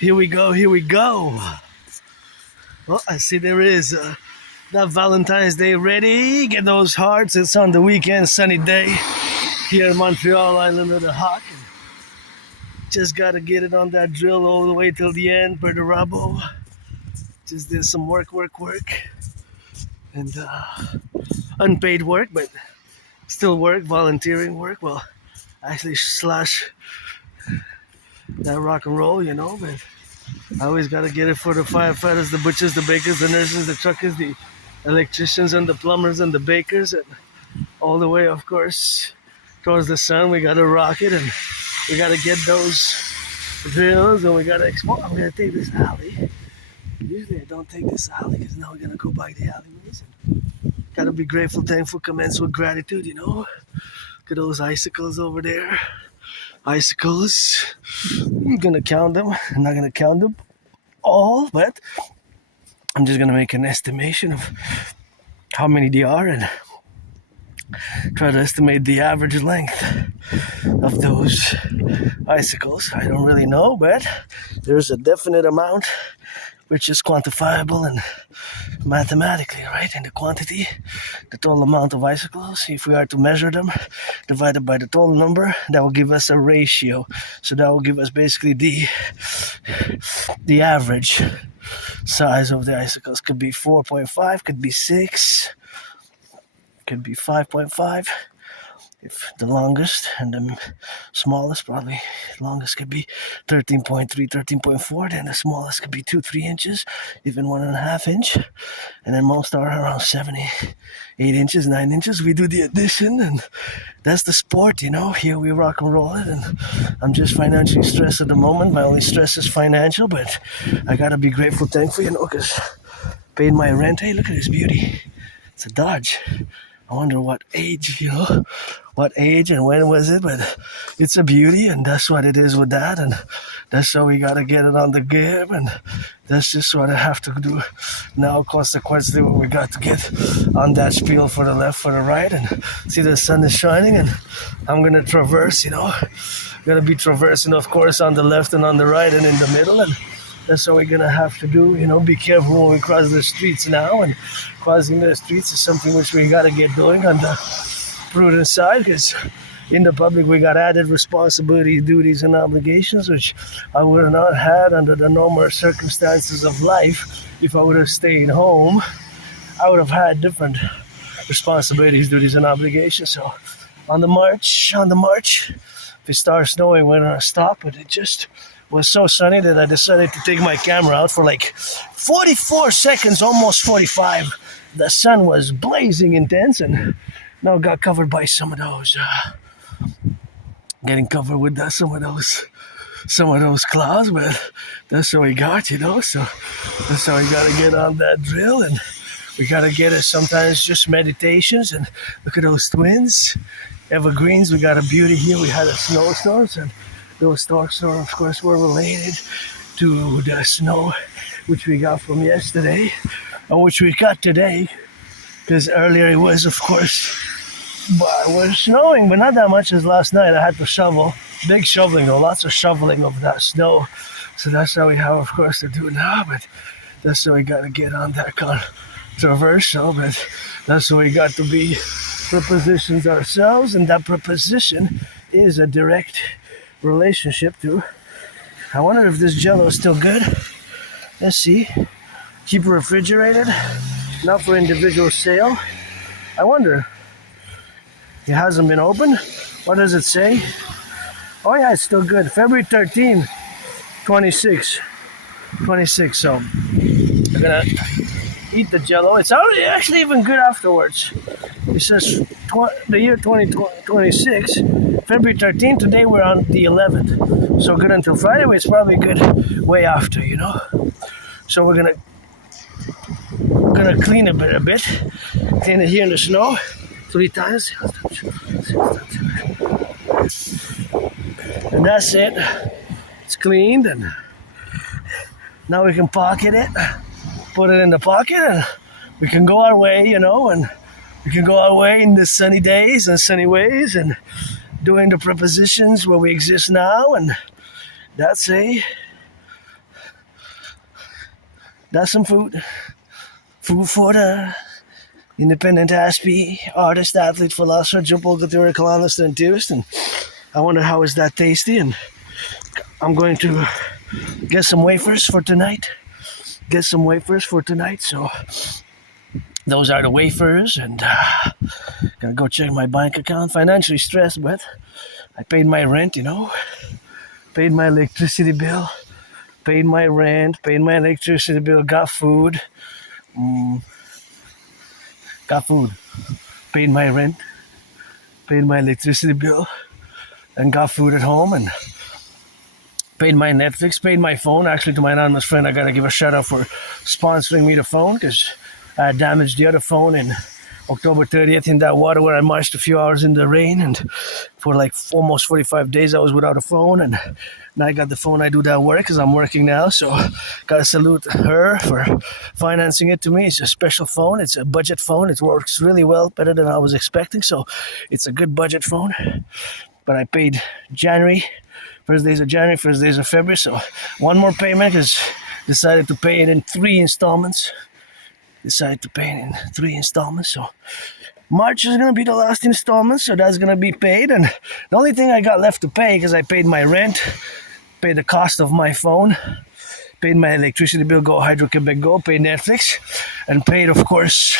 Here we go, here we go. Well, I see there is that Valentine's Day ready. Get those hearts. It's on the weekend, sunny day here in Montreal, Island of the Hawk. Just got to get it on that drill all the way till the end for the rubble. Just did some work. And unpaid work, but still work, volunteering work. Well, actually slash that rock and roll, you know, but I always got to get it for the firefighters, the butchers, the bakers, the nurses, the truckers, the electricians, and the plumbers, and the bakers, and all the way, of course, towards the sun. We got to rock it, and we got to get those drills, and we got to explore. I'm going to take this alley. Usually I don't take this alley, because now we're going to go by the alleyways. Got to be grateful, thankful, commence with gratitude, you know. Look at those icicles over there. Icicles. I'm gonna count them. I'm not gonna count them all, but I'm just gonna make an estimation of how many they are and try to estimate the average length of those icicles. I don't really know, but there's a definite amount which is quantifiable and mathematically, right? And the quantity, the total amount of icicles, if we are to measure them, divided by the total number, that will give us a ratio. So that will give us basically the average size of the icicles. Could be 4.5, could be 6, could be 5.5. If the longest and the smallest, probably longest could be 13.3, 13.4, then the smallest could be 2-3 inches, even 1.5 inch, and then most are around 8 inches, 9 inches. We do the addition, and that's the sport, you know. Here we rock and roll it, and I'm just financially stressed at the moment. My only stress is financial, but I gotta be grateful, thankful, you know, because paid my rent. Hey, look at this beauty. It's a Dodge. I wonder what age, you know, what age and when was it, but it's a beauty, and that's what it is with that, and that's how we got to get it on the give, and that's just what I have to do now, consequently, what we got to get on that spiel for the left, for the right, and see the sun is shining, and I'm going to traverse, you know, going to be traversing, of course, on the left and on the right and in the middle, and that's what we're going to have to do, you know, be careful when we cross the streets now, and crossing the streets is something which we got to get doing on the prudent side, because in the public we got added responsibilities, duties, and obligations, which I would have not had under the normal circumstances of life. If I would have stayed home, I would have had different responsibilities, duties, and obligations. So on the march, if it starts snowing, we're going to stop, but it just was so sunny that I decided to take my camera out for like 44 seconds, almost 45. The sun was blazing intense, and now got covered by some of those, getting covered with some of those clouds, but that's what we got, you know. So that's how we got to get on that drill, and we got to get it sometimes just meditations. And look at those twins, evergreens. We got a beauty here. We had a snowstorm, and those storms, of course, were related to the snow which we got from yesterday, and which we got today, because earlier it was, of course, it was snowing, but not that much as last night. I had to shovel, big shoveling though, lots of shoveling of that snow. So that's how we have, of course, to do now, but that's how we got to get on that traversal, but that's how we got to be prepositions ourselves, and that preposition is a direct relationship to. I wonder if this Jello is still good. Let's see. Keep it refrigerated, not for individual sale. I wonder. It hasn't been opened. What does it say? Oh yeah, it's still good. February 13, 26. So I'm gonna eat the Jello. It's already actually even good afterwards. It says the year 2026, February 13th. Today we're on the 11th. So good until Friday, but it's probably good way after, you know. So we're gonna clean it a bit. Clean it here in the snow 3 times. And that's it. It's cleaned, and now we can pocket it, put it in the pocket, and we can go our way, you know, and we can go our way in the sunny days and sunny ways, and doing the prepositions where we exist now, and that's a That's some food. Food for the independent Aspie, artist, athlete, philosopher, jumbo, theoretical, honest, and theorist. And I wonder how is that tasty. And I'm going to get some wafers for tonight. So those are the wafers, and gonna go check my bank account. Financially stressed, but I paid my rent, paid my electricity bill, paid my rent, paid my electricity bill, got food, paid my rent, paid my electricity bill, and got food at home, and paid my Netflix, paid my phone. Actually, to my anonymous friend, I gotta give a shout out for sponsoring me the phone, because I damaged the other phone in October 30th in that water where I marched a few hours in the rain, and for like almost 45 days I was without a phone, and now I got the phone. I do that work because I'm working now, so gotta salute her for financing it to me. It's a special phone. It's a budget phone. It works really well, better than I was expecting, so it's a good budget phone. But I paid January, first days of January, first days of February, so one more payment is decided to pay it in 3 installments. So March is going to be the last installment, so that's going to be paid. And the only thing I got left to pay, because I paid my rent, paid the cost of my phone, paid my electricity bill, Go Hydro-Quebec Go, paid Netflix, and paid, of course,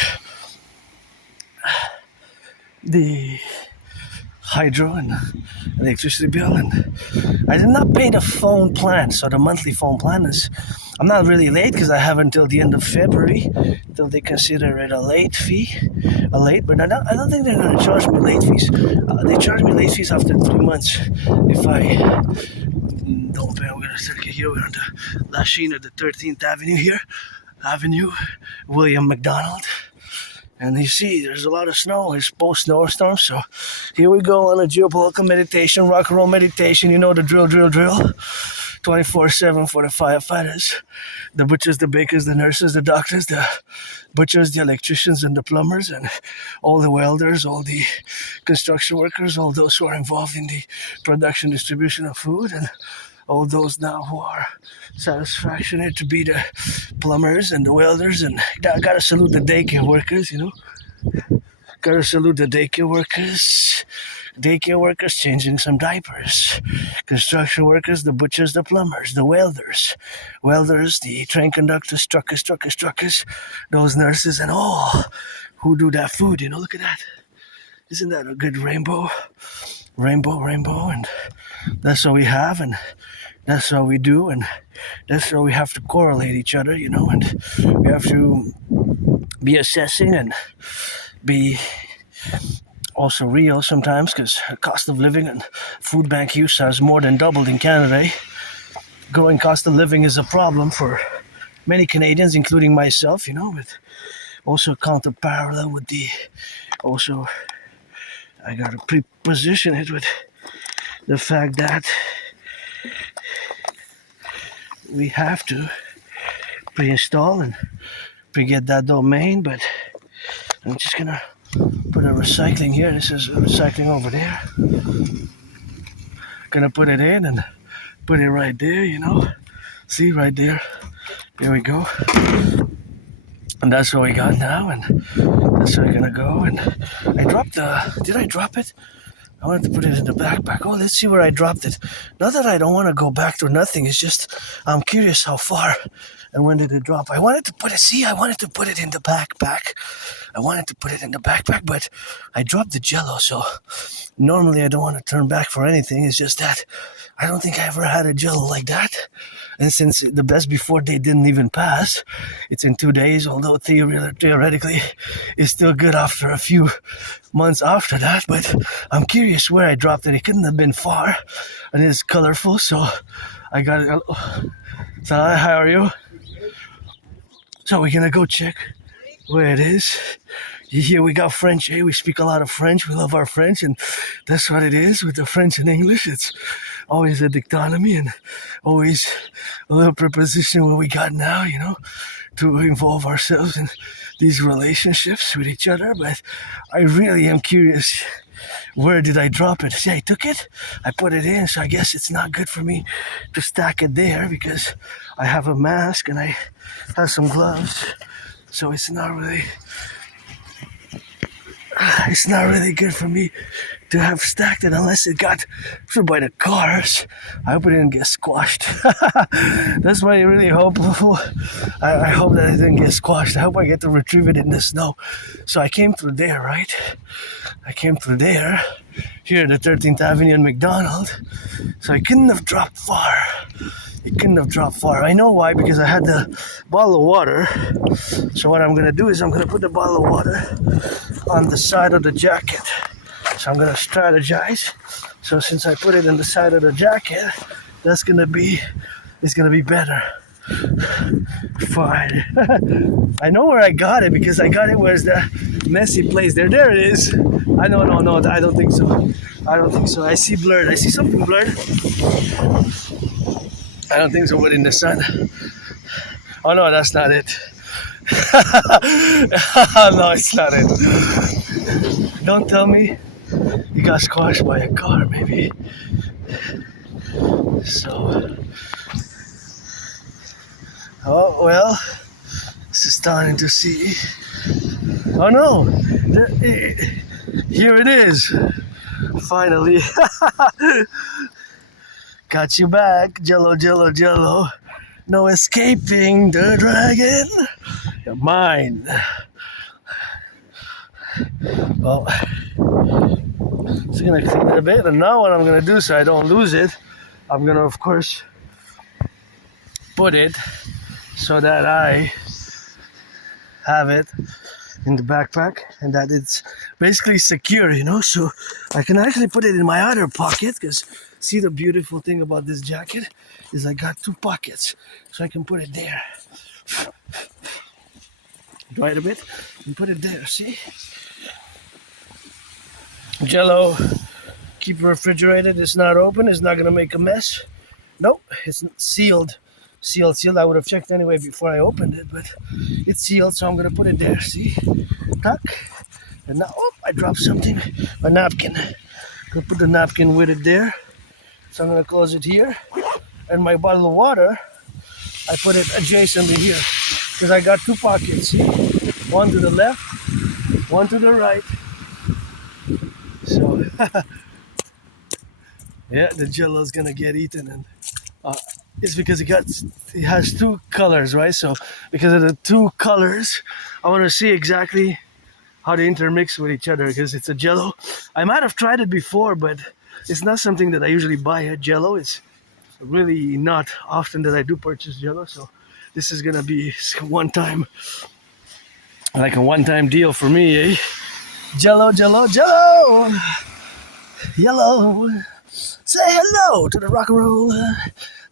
the hydro and electricity bill. And I did not pay the phone plan, so the monthly phone plan is, I'm not really late because I have until the end of February till they consider it a late fee, but I don't think they're going to charge me late fees. They charge me late fees after 3 months if I don't pay. I'm going to take it here. We're on the Lachine of the 13th Avenue, William McDonald. And you see, there's a lot of snow. It's post-snowstorm, so here we go on a geopolitical meditation, rock and roll meditation. You know the drill. 24/7 for the firefighters, the butchers, the bakers, the nurses, the doctors, the butchers, the electricians, and the plumbers, and all the welders, all the construction workers, all those who are involved in the production, distribution of food, and all those now who are satisfactionate to be the plumbers and the welders. And gotta salute the daycare workers, Gotta salute the daycare workers changing some diapers, construction workers, the butchers, the plumbers, the welders, the train conductors, truckers, those nurses, and all who do that food, look at that. Isn't that a good rainbow? And that's what we have, and that's what we do, and that's what we have to correlate each other, and we have to be assessing and be also real sometimes, because the cost of living and food bank use has more than doubled in Canada. Growing cost of living is a problem for many Canadians, including myself, with also counter parallel with I gotta pre-position it with the fact that we have to pre-install and pre-get that domain. But I'm just gonna put a recycling here. This is recycling over there. Gonna put it in and put it right there, See, right there. There we go. And that's what we got now, and that's where we're gonna go. And did I drop it? I wanted to put it in the backpack. Oh, let's see where I dropped it. Not that I don't want to go back to nothing. It's just I'm curious how far and when did it drop. I wanted to put it in the backpack. But I dropped the Jello, so normally I don't want to turn back for anything. It's just that I don't think I ever had a Jello like that. And since the best before date didn't even pass, it's in 2 days, although theoretically it's still good after a few months after that. But I'm curious where I dropped it. It couldn't have been far, and it's colorful, so I got it. So hi, how are you? So we're gonna go check where it is. Here we got French, we speak a lot of French. We love our French, and that's what it is with the French and English. It's always a dichotomy and always a little preposition what we got now, you know, to involve ourselves in these relationships with each other. But I really am curious, where did I drop it? See, I took it, I put it in, so I guess it's not good for me to stack it there because I have a mask and I have some gloves, so it's not really good for me to have stacked it unless it got through by the cars. I hope it didn't get squashed. That's why I really hope. I hope that it didn't get squashed. I hope I get to retrieve it in the snow. So I came through there, right? I came through there, here at the 13th Avenue and McDonald. So I couldn't have dropped far. It couldn't have dropped far. I know why, because I had the bottle of water. So what I'm gonna do is I'm gonna put the bottle of water on the side of the jacket. So I'm gonna strategize. So since I put it in the side of the jacket, it's gonna be better. Fine. I know where I got it because I got it where's the messy place. There it is. I no, I don't think so. I see blurred. I see something blurred. I don't think so. What in the sun? Oh no, that's not it. No, it's not it. Don't tell me you got squashed by a car, maybe. So, oh well, this is starting to see. Oh no, here it is. Finally. Got you back, Jello, Jello, Jello. No escaping the dragon. You're mine. Well, just gonna clean it a bit, and now what I'm gonna do so I don't lose it, I'm gonna of course put it so that I have it in the backpack and that it's basically secure, you know, so I can actually put it in my other pocket because see the beautiful thing about this jacket is I got two pockets, so I can put it there. Dry it a bit and put it there, see? Jello, keep it refrigerated, it's not open, it's not gonna make a mess. Nope, it's sealed. Sealed. I would have checked anyway before I opened it, but it's sealed, so I'm gonna put it there, see? Tuck. And now, oh, I dropped something, a napkin. Gonna put the napkin with it there. So I'm gonna close it here. And my bottle of water, I put it adjacently here. Because I got two pockets, see? One to the left, one to the right. So, yeah, the Jello's gonna get eaten, and it's because it has two colors, right? So, because of the two colors, I want to see exactly how they intermix with each other. Because it's a Jello. I might have tried it before, but it's not something that I usually buy at Jello. It's really not often that I do purchase Jello. So, this is gonna be one-time deal for me, eh? Jello, Jello, Jello! Yellow! Say hello to the rock and roll.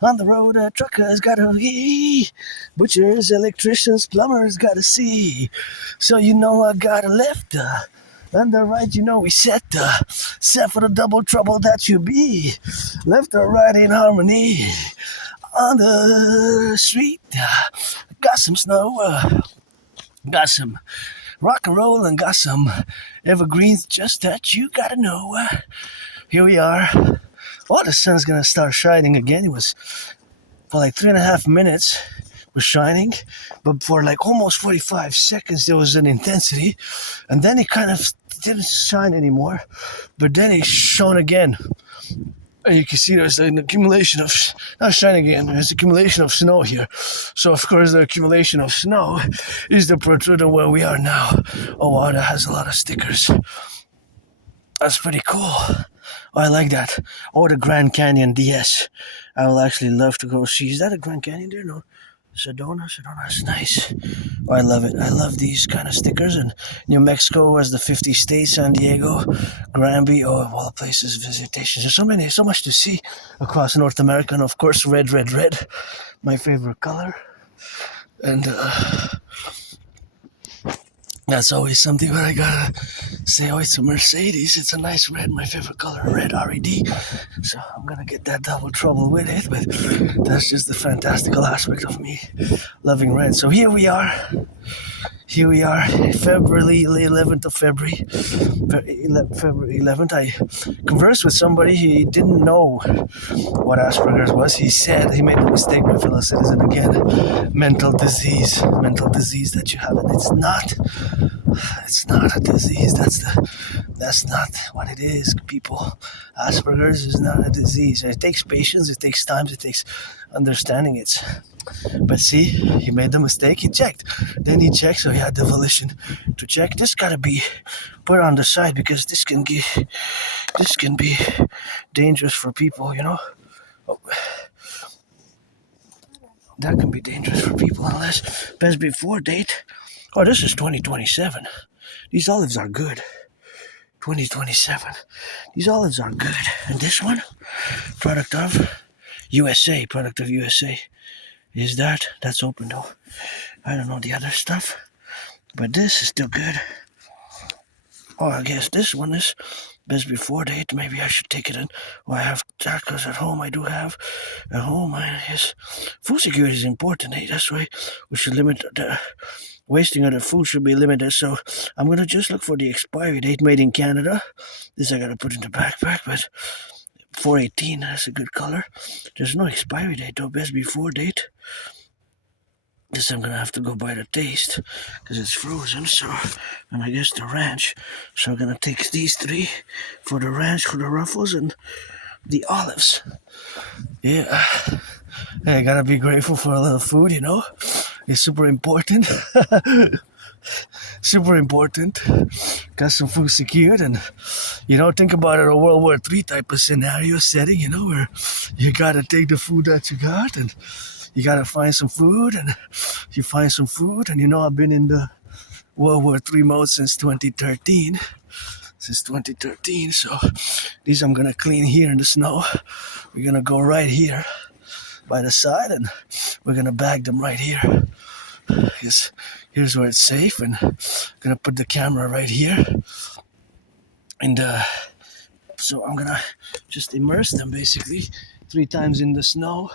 On the road, truckers gotta be. Butchers, electricians, plumbers gotta see. So you know I got a left. On the right, you know we set for the double trouble that you be. Left or right in harmony. On the street, got some snow. Got some rock and roll and got some evergreens just that you gotta know. Here we are. Oh, the sun's gonna start shining again. It was for like 3.5 minutes was shining, but for like almost 45 seconds there was an intensity, and then it kind of didn't shine anymore, but then it shone again. And you can see there's an accumulation of, not shining again, there's accumulation of snow here. So of course the accumulation of snow is the protruder where we are now. Oh wow, that has a lot of stickers. That's pretty cool. Oh, I like that. Oh, the Grand Canyon DS. I will actually love to go see. Is that a Grand Canyon there? No. Sedona is nice. Oh, I love it. I love these kind of stickers. And New Mexico was the 50 states, San Diego, Granby, oh, of all places, visitations. There's so much to see across North America. And of course, red, my favorite color. And That's always something where I gotta say, oh, it's a Mercedes. It's a nice red, my favorite color, red R-E-D. So I'm gonna get that double trouble with it, but that's just the fantastical aspect of me loving red. So here we are, February 11th of February 11th. I conversed with somebody. He didn't know what Asperger's was. He said he made the mistake, my fellow citizen, again, mental disease that you have, and it's not a disease. That's not what it is, people. Asperger's is not a disease. It takes patience, it takes time, it takes understanding it. But see, he made the mistake. He checked. Then he checked, so he had the volition to check. This gotta be put on the side because this can be dangerous for people, you know. Oh, that can be dangerous for people unless best before date. Oh, this is 2027. These olives are good. 2027. These olives are good. And this one, product of USA. Is that's open though. I don't know the other stuff, but this is still good. Oh, I guess this one is best before date. Maybe I should take it in. Oh, I have tacos at home. I do have at home. I guess food security is important. Hey, that's why we should limit the wasting of the food should be limited. So I'm gonna just look for the expiry date. Made in Canada. This I gotta put in the backpack, but 418. That's a good color. There's no expiry date though. Best before date. Guess I'm gonna have to go by the taste because it's frozen. So, and I guess the ranch. So I'm gonna take these three for the ranch, for the ruffles, and the olives. Yeah, hey, I gotta be grateful for a little food. You know, it's super important. Super important. Got some food secured, and think about it, a World War III type of scenario setting. Where you gotta take the food that you got and. You gotta find some food, and you find some food, and I've been in the World War III mode since 2013. So these I'm gonna clean here in the snow. We're gonna go right here by the side, and we're gonna bag them right here. Because here's where it's safe, and I'm gonna put the camera right here. And so I'm gonna just immerse them basically 3 times in the snow.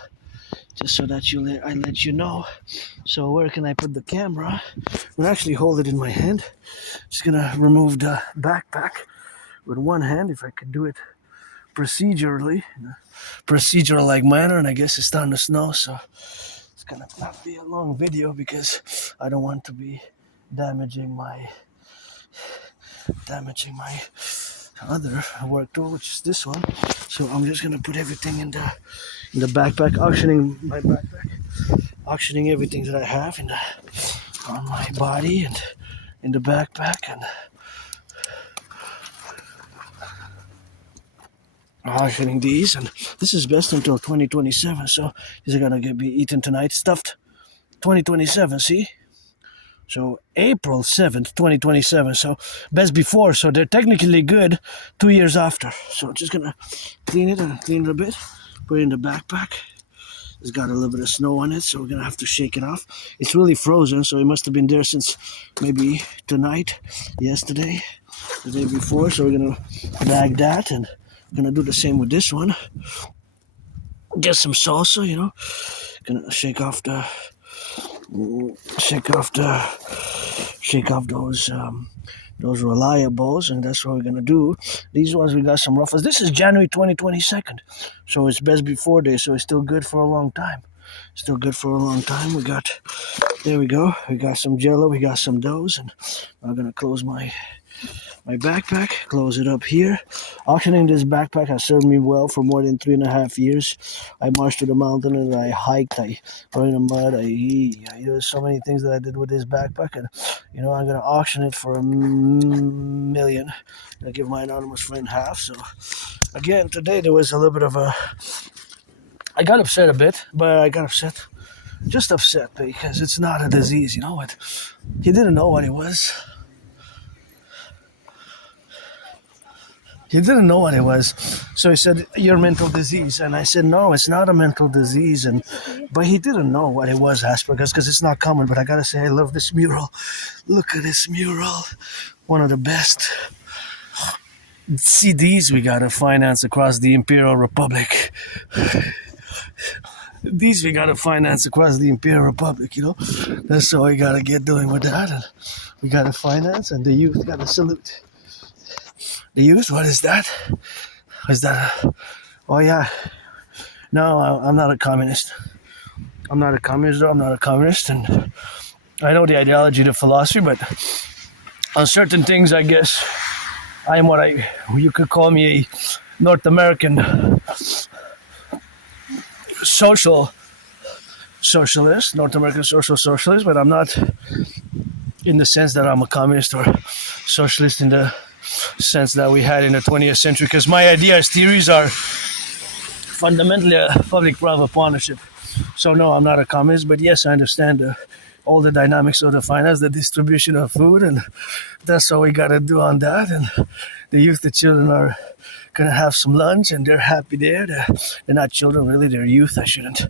Just so that I let you know. So where can I put the camera? I'll actually hold it in my hand. Just gonna remove the backpack with one hand if I could do it procedurally, in a procedural-like manner. And I guess it's starting to snow, so it's gonna not be a long video because I don't want to be damaging my other work tool, which is this one. So I'm just gonna put everything in the backpack, auctioning everything that I have on my body and in the backpack, and auctioning these. And this is best until 2027, so these are gonna be eaten tonight, stuffed 2027, see? So April 7th, 2027, so best before, so they're technically good 2 years after. So just gonna clean it a bit, put it in the backpack. It's got a little bit of snow on it, so we're gonna have to shake it off. It's really frozen, so it must have been there since maybe tonight, yesterday, the day before. So we're gonna bag that, and we're gonna do the same with this one. Get some salsa, Gonna shake off those reliables, and that's what we're gonna do. These ones we got some ruffles. This is January 2022, so it's best before day, so it's still good for a long time. There we go. We got some Jello, we got some doughs, and I'm gonna close my backpack, close it up here. Auctioning this backpack has served me well for more than 3.5 years. I marched to the mountain and I hiked, I rode in the mud, there's so many things that I did with this backpack, and I'm gonna auction it for $1 million. I give my anonymous friend half. So again, today there was a little bit of I got upset a bit, but I got upset because it's not a disease, what? He didn't know what it was. He didn't know what it was. So he said, "You're mental disease." And I said, "No, it's not a mental disease." But he didn't know what it was, Asperger's, because it's not common. But I gotta say, I love this mural. Look at this mural. One of the best CDs we gotta finance across the Imperial Republic. These we gotta finance across the Imperial Republic, you know? That's all we gotta get doing with that. And we gotta finance, and the youth gotta salute. The youth, what is that? Is that oh yeah. No, I'm not a communist. I'm not a communist, though. I'm not a communist, and I know the ideology, the philosophy, but on certain things, I guess I am you could call me a North American socialist, North American social socialist, but I'm not in the sense that I'm a communist or socialist in the sense that we had in the 20th century, because my ideas, theories are fundamentally a public-private partnership. So no, I'm not a communist, but yes, I understand all the dynamics of the finance, the distribution of food, and that's what we got to do on that. And the youth, the children are going to have some lunch, and they're happy there. They're not children, really, they're youth. I shouldn't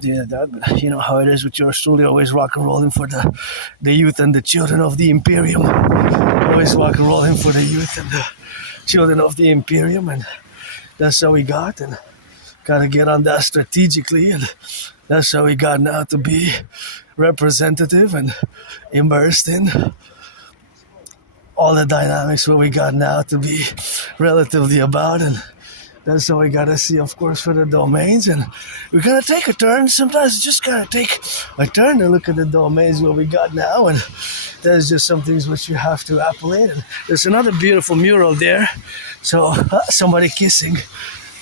do that, but you know how it is with your stool. You're always rock and rolling for the youth and the children of the Imperium. Always rock and rolling for the youth and the children of the Imperium, and that's how we got, and got to get on that strategically, and that's how we got now to be representative and immersed in all the dynamics where we got now to be relatively about, and that's how we gotta see, of course, for the domains. And we're gonna take a turn. Sometimes you just gotta take a turn to look at the domains where we got now, and there's just some things which you have to appellate. And there's another beautiful mural there. So somebody kissing.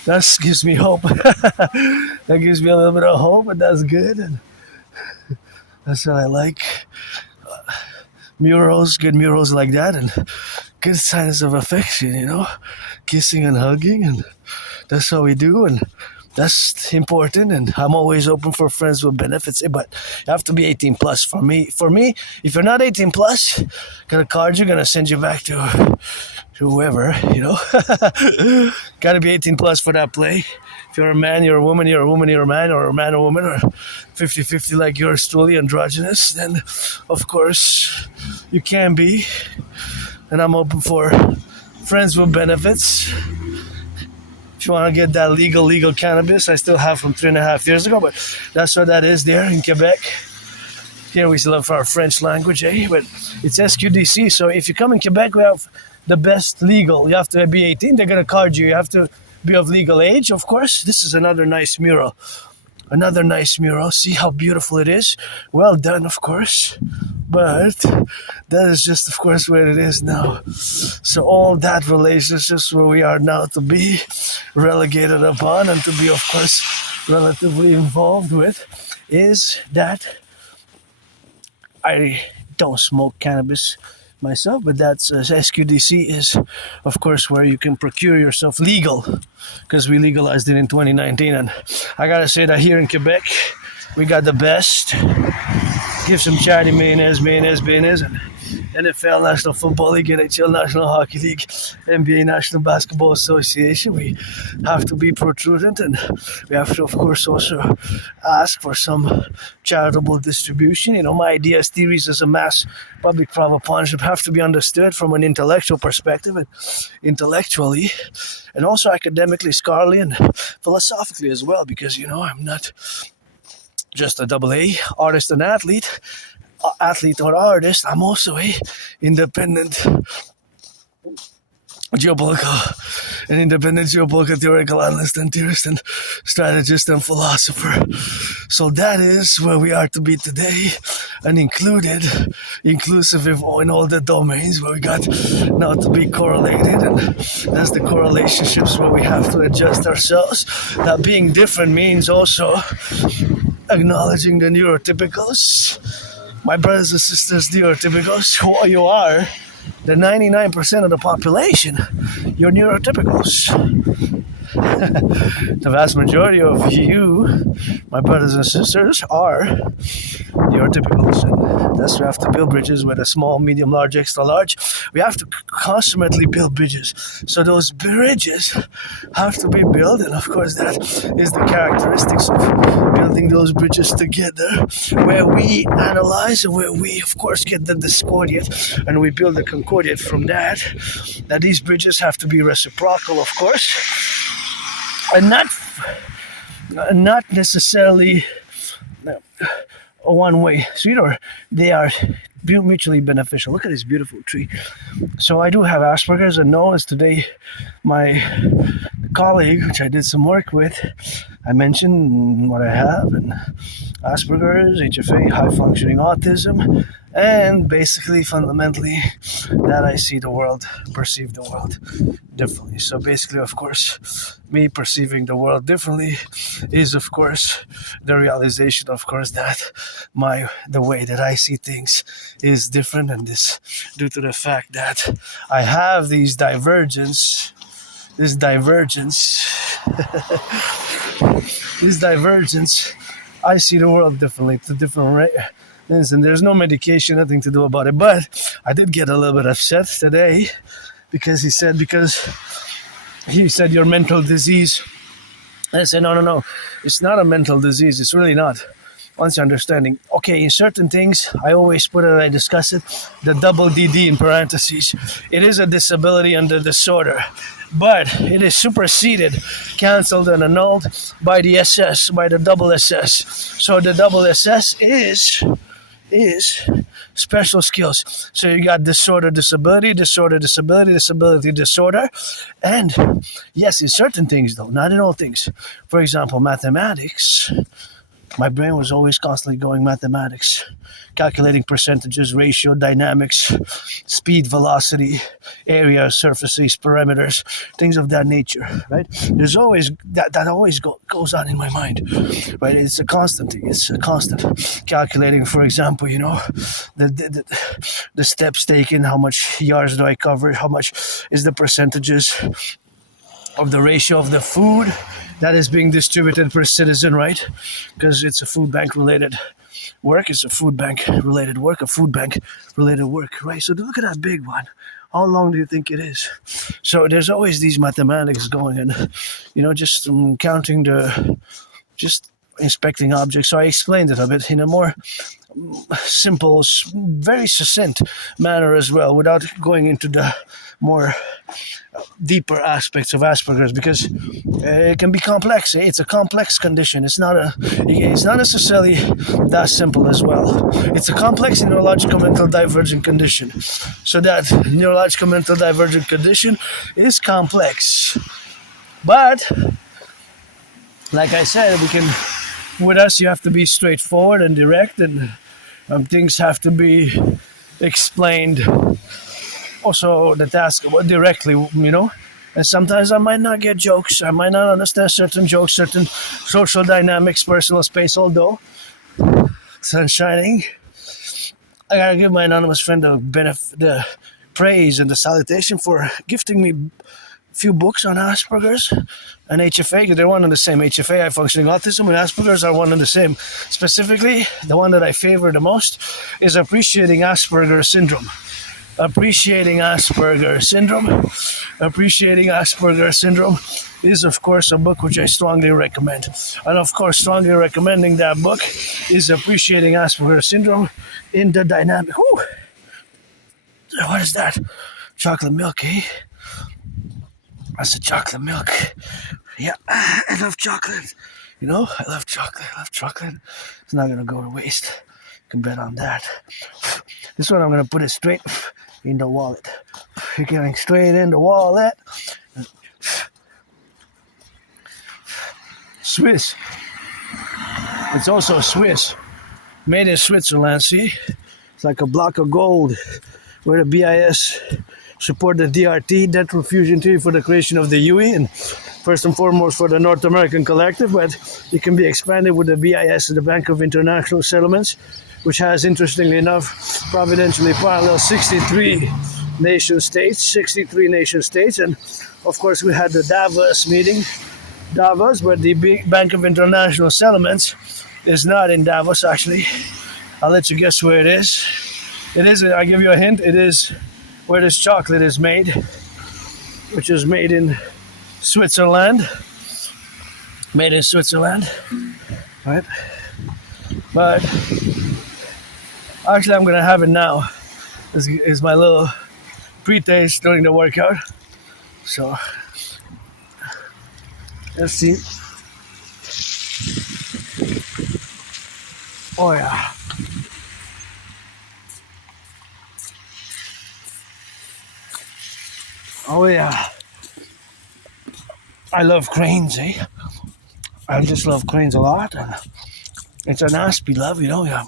That gives me hope. That gives me a little bit of hope, and that's good. And that's what I like. Murals, good murals like that, and good signs of affection, you know, kissing and hugging, and that's how we do, and that's important. And I'm always open for friends with benefits, but you have to be 18 plus. For me, if you're not 18 plus, got a card, you're gonna send you back to whoever, you know. Gotta be 18 plus for that play. If you're a man, you're a woman, you're a woman, you're a man, or a man or woman, or 50-50 like you're truly androgynous, then of course you can be. And I'm open for friends with benefits. If you want to get that legal cannabis, I still have from 3.5 years ago, but that's what that is there in Quebec. Here we still have our French language, but it's SQDC. So if you come in Quebec, we have the best legal. You have to be 18. They're going to card you. You have to be of legal age, of course. This is another nice mural. Another nice mural. See how beautiful it is? Well done, of course. But that is just, of course, where it is now. So all that relationships where we are now to be relegated upon and to be, of course, relatively involved with is that I don't smoke cannabis myself, but that's SQDC is, of course, where you can procure yourself legal, because we legalized it in 2019. And I gotta say that here in Quebec, we got the best. Give some charity, mayonnaise, and NFL, National Football League, NHL, National Hockey League, NBA, National Basketball Association. We have to be prudent, and we have to, of course, also ask for some charitable distribution. You know, my ideas, theories as a mass public-private partnership have to be understood from an intellectual perspective, and intellectually, and also academically, scholarly, and philosophically as well, because, you know, I'm not just a AA artist and athlete or artist. I'm also a independent geopolitical theoretical analyst and theorist and strategist and philosopher. So that is where we are to be today, and inclusive in all the domains where we got now to be correlated, and that's the correlationships where we have to adjust ourselves. That being different means also acknowledging the neurotypicals. My brothers and sisters, neurotypicals, who you are, the 99% of the population, you're neurotypicals. The vast majority of you, my brothers and sisters, are your typicals. And thus we have to build bridges with a small, medium, large, extra large. We have to constantly build bridges. So those bridges have to be built, and of course that is the characteristics of building those bridges together, where we analyze and where we of course get the discordiate and we build the concordiate from that these bridges have to be reciprocal, of course, and not necessarily a one-way street, or they are mutually beneficial. Look at this beautiful tree. So I do have Asperger's, and Noah is today my colleague, which I did some work with. I mentioned what I have, and Asperger's, HFA, high-functioning autism, and basically, fundamentally, that I see the world, perceive the world differently. So basically, of course, me perceiving the world differently is, of course, the realization, of course, that the way that I see things is different, and this due to the fact that I have this divergence, this divergence, I see the world differently, to different and there's no medication, nothing to do about it. But I did get a little bit upset today because he said your mental disease. And I said, no, it's not a mental disease. It's really not. Once you're understanding, okay, in certain things, I always put it, I discuss it, the double dedie in parentheses. It is a disability under disorder, but it is superseded, cancelled, and annulled by the SS, by the double SS. So the double SS is special skills. So you got disorder, disability, disorder. And yes, in certain things though, not in all things. For example, mathematics. My brain was always constantly going mathematics, calculating percentages, ratio, dynamics, speed, velocity, area, surfaces, parameters, things of that nature, right? There's always, that always goes on in my mind, right? It's a constant thing. It's a constant calculating, for example, the steps taken, how much yards do I cover, how much is the percentages of the ratio of the food that is being distributed per citizen, right? Because it's a food bank related work. It's a food bank related work, right? So look at that big one. How long do you think it is? So there's always these mathematics going, and just counting just inspecting objects. So I explained it a bit in a more simple, very succinct manner as well, without going into the more deeper aspects of Asperger's, because it can be complex. It's a complex condition. It's not necessarily that simple as well. It's a complex neurological mental divergent condition. So that neurological mental divergent condition is complex. But like I said, with us, you have to be straightforward and direct, and things have to be explained also the task directly, and sometimes I might not get jokes, I might not understand certain jokes, certain social dynamics, personal space, although sun shining, I gotta give my anonymous friend the praise and the salutation for gifting me a few books on Asperger's and HFA, because they're one and the same. HFA, high-functioning autism, and Asperger's are one and the same. Specifically, the one that I favor the most is Appreciating Asperger's Syndrome. Appreciating Asperger's Syndrome is, of course, a book which I strongly recommend. And, of course, strongly recommending that book is Appreciating Asperger's Syndrome in the dynamic. Whew. What is that? Chocolate milk, eh? That's a chocolate milk. Yeah, I love chocolate. I love chocolate. It's not going to go to waste. You can bet on that. This one, I'm going to put it straight in the wallet. You're going straight in the wallet. Swiss. It's also Swiss. Made in Switzerland, see? It's like a block of gold where the BIS support the DRT, debt refusion treaty, for the creation of the UE, and first and foremost for the North American Collectif, but it can be expanded with the BIS, the Bank of International Settlements, which has, interestingly enough, providentially parallel 63 nation states, 63 nation states, and of course we had the Davos meeting, but the Bank of International Settlements is not in Davos actually. I'll let you guess where it is. It is, I'll give you a hint, it is where this chocolate is made, which is made in Switzerland. Made in Switzerland, right? But actually I'm gonna have it now. This is my little pre-taste during the workout. So let's see. Oh yeah. Oh yeah. I love cranes, eh? I just love cranes a lot. And it's an Aspie love, you know, yeah.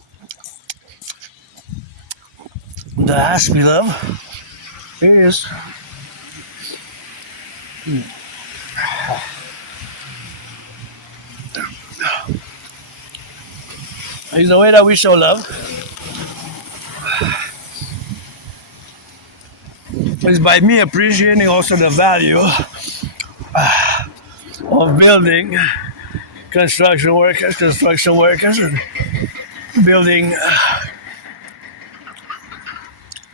The Aspie love is is the way that we show love is by me appreciating also the value of building construction workers and building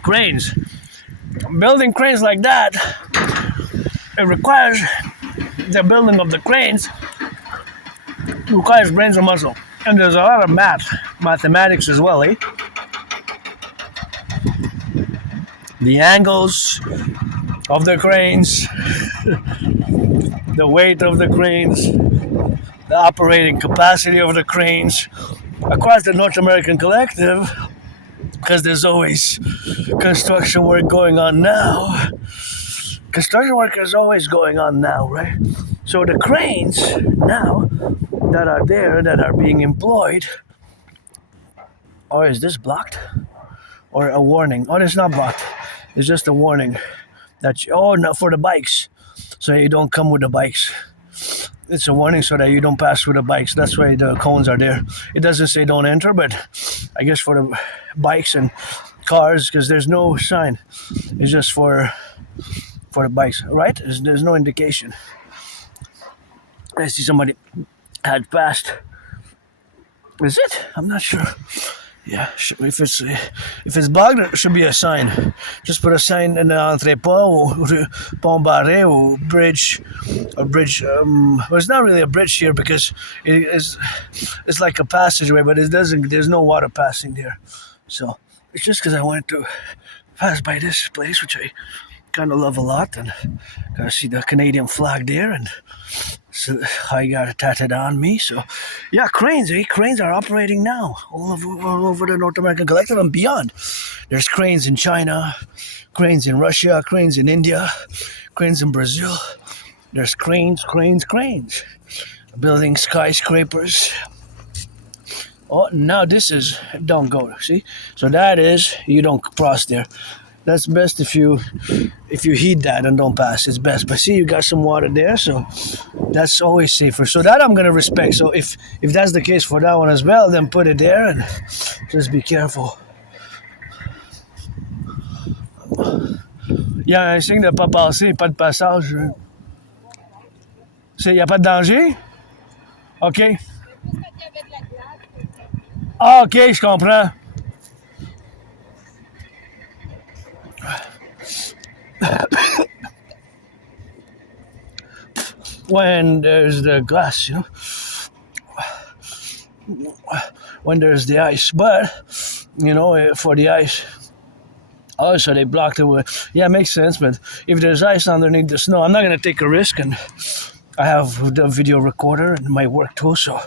cranes. Building cranes like that, it requires the building of the cranes requires brains and muscle. And there's a lot of mathematics as well, eh? The angles of the cranes, the weight of the cranes, the operating capacity of the cranes across the North American Collective, because there's always construction work going on now. Construction work is always going on now, right? So the cranes now that are there, that are being employed, or is this blocked? Or a warning? Oh, it's not blocked. It's just a warning that no, for the bikes, so you don't come with the bikes. It's a warning so that you don't pass with the bikes. That's why the cones are there. It doesn't say don't enter, but I guess for the bikes and cars, because there's no sign. It's just for the bikes, right? There's no indication. I see somebody had passed. Is it? I'm not sure. Yeah, if it's bugged, there should be a sign. Just put a sign in the entrepot or pont barré or bridge. Well, it's not really a bridge here because it's like a passageway, but there's no water passing there. So it's just because I wanted to pass by this place, which I kind of love a lot, and I see the Canadian flag there, and so I got it tatted on me. So yeah, cranes are operating now all over the North American Collective and beyond. There's cranes in China, cranes in Russia, cranes in India, cranes in Brazil. There's cranes building skyscrapers. Oh, now this is don't go, see? So that is, you don't cross there. That's best if you heed that and don't pass. It's best. But see, you got some water there, so that's always safer. So that I'm gonna respect. So if that's the case for that one as well, then put it there and just be careful. Il y a un signe de pas passer, pas de passage. Il n'y a pas de danger? OK. Ah, OK, je comprends. When there's the glass, when there's the ice, but for the ice, so they blocked it with, yeah, it makes sense. But if there's ice underneath the snow, I'm not gonna take a risk, and I have the video recorder and my work tool, so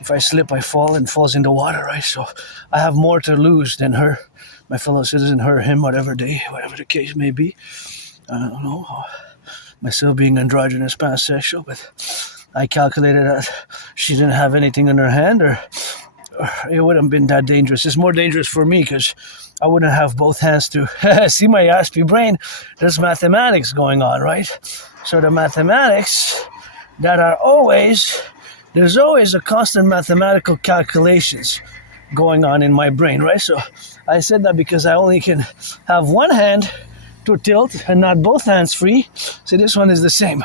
if I slip, I fall and falls in the water, right? So I have more to lose than her, my fellow citizen, her, him, whatever the case may be. I don't know, myself being androgynous pansexual, but I calculated that she didn't have anything in her hand, or it wouldn't have been that dangerous. It's more dangerous for me because I wouldn't have both hands to see my Aspie brain. There's mathematics going on, right? So the mathematics that are there's always a constant mathematical calculations going on in my brain, right? So I said that because I only can have one hand to tilt and not both hands free. See, this one is the same.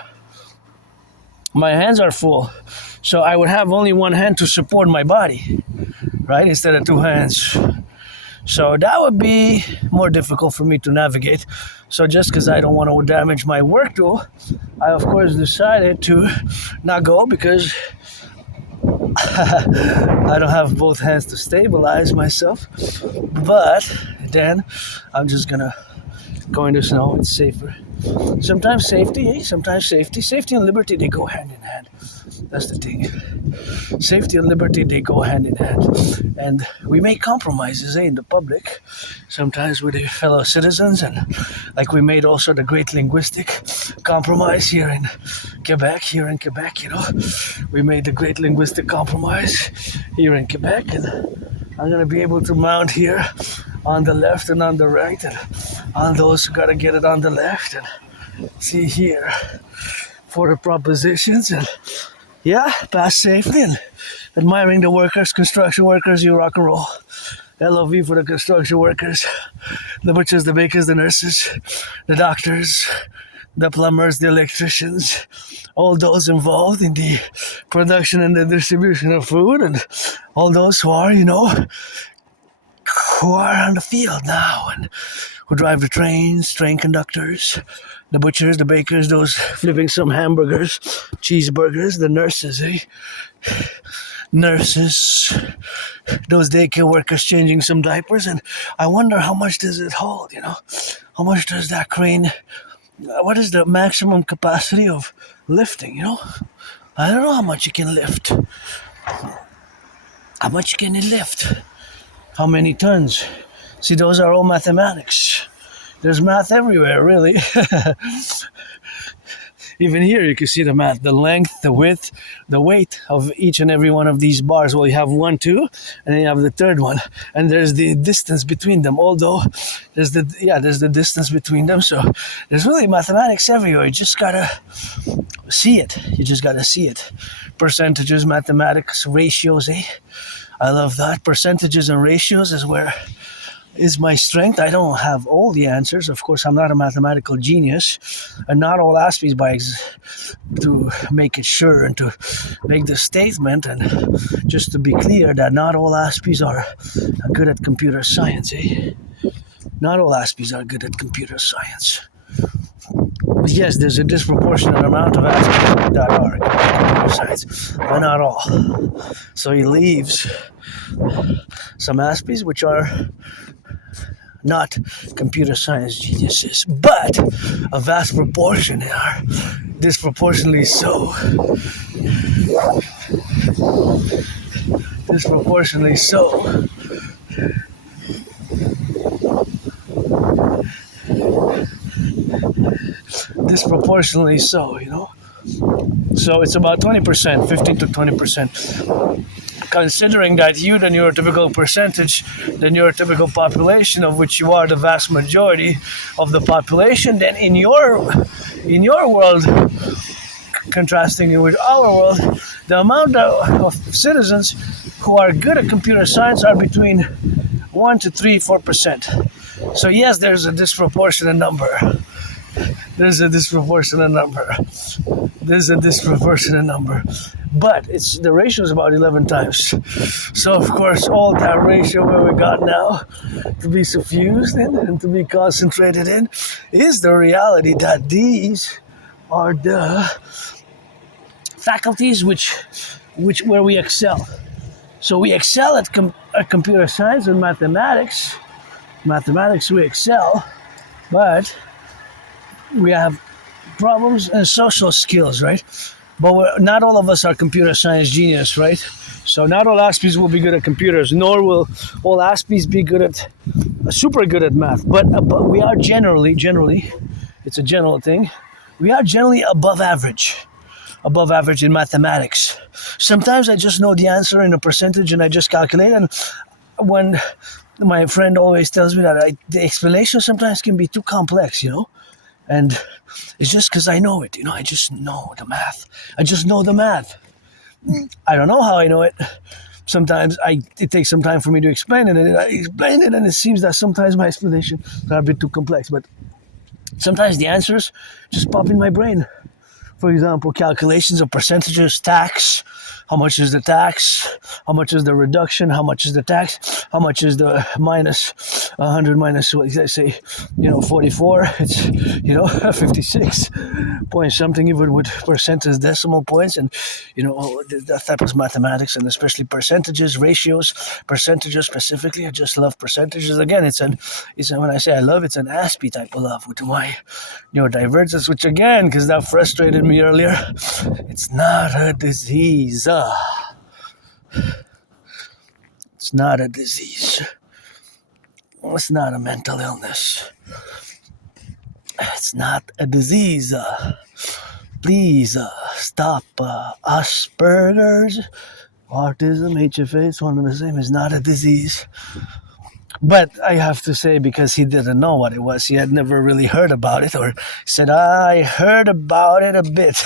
My hands are full, so I would have only one hand to support my body, right, instead of two hands. So that would be more difficult for me to navigate. So just because I don't want to damage my work tool, I of course decided to not go, because I don't have both hands to stabilize myself. But then I'm just gonna go in the snow. It's safer. Sometimes safety, Safety and liberty, they go hand in hand. That's the thing. Safety and liberty, they go hand in hand. And we make compromises in the public, sometimes with the fellow citizens, and like we made also the great linguistic compromise here in Quebec, We made the great linguistic compromise here in Quebec, and I'm going to be able to mount here on the left and on the right, and on those who got to get it on the left, and see here for the propositions, and yeah, pass safely, and admiring the workers, construction workers, you rock and roll. LOV for the construction workers, the butchers, the bakers, the nurses, the doctors, the plumbers, the electricians, all those involved in the production and the distribution of food, and all those who are, who are on the field now, and who drive the trains, train conductors, the butchers, the bakers, those flipping some hamburgers, cheeseburgers, the nurses, Nurses, those daycare workers changing some diapers, and I wonder how much does it hold, How much does that crane, what is the maximum capacity of lifting, I don't know how much it can lift. How much can it lift? How many tons? See, those are all mathematics. There's math everywhere, really. Even here, you can see the math, the length, the width, the weight of each and every one of these bars. Well, you have 1, 2, and then you have the third one. And there's the distance between them, although there's the distance between them. So there's really mathematics everywhere. You just gotta see it. Percentages, mathematics, ratios, I love that. Percentages and ratios is my strength. I don't have all the answers. Of course, I'm not a mathematical genius, and not all aspects to make it sure and to make the statement, and just to be clear that not all aspects are good at computer science. Not all aspects are good at computer science. But yes, there's a disproportionate amount of aspects that are good at computer science, but not all. So he leaves some aspects which are not computer science geniuses, but a vast proportion are disproportionately so. Disproportionately so. Disproportionately so, So it's about 20%, 15 to 20%. Considering that you, the neurotypical percentage, the neurotypical population of which you are the vast majority of the population, then in your world, contrasting it with our world, the amount of citizens who are good at computer science are between 1 to 3, 4%. So yes, there's a disproportionate number. There's a disproportionate number. But the ratio is about 11 times. So, of course, all that ratio where we got now to be suffused in and to be concentrated in is the reality that these are the faculties where we excel. So we excel at computer science and mathematics. Mathematics we excel, but we have problems and social skills, right? But not all of us are computer science genius, right? So not all Aspies will be good at computers, nor will all Aspies be super good at math. But we are generally, it's a general thing, we are generally above average in mathematics. Sometimes I just know the answer in a percentage and I just calculate, and when my friend always tells me that the explanation sometimes can be too complex, and it's just because I know it, I just know the math. I don't know how I know it. Sometimes it takes some time for me to explain it, and I explain it, and it seems that sometimes my explanations are a bit too complex. But sometimes the answers just pop in my brain. For example, calculations of percentages, tax, how much is the tax, how much is the reduction, how much is the tax, how much is the minus 100 minus, what did I say, 44, it's, 56 point something, even with percentage decimal points, and, that type of mathematics, and especially percentages, ratios, percentages specifically. I just love percentages. Again, when I say I love, it's an Aspie type of love with my divergence, which again, because that frustrated me earlier, it's not a disease. It's not a disease. It's not a mental illness. It's not a disease. Please stop. Asperger's, autism, HFA, it's one and the same. It's not a disease. But I have to say, because he didn't know what it was, he had never really heard about it, or said, I heard about it a bit.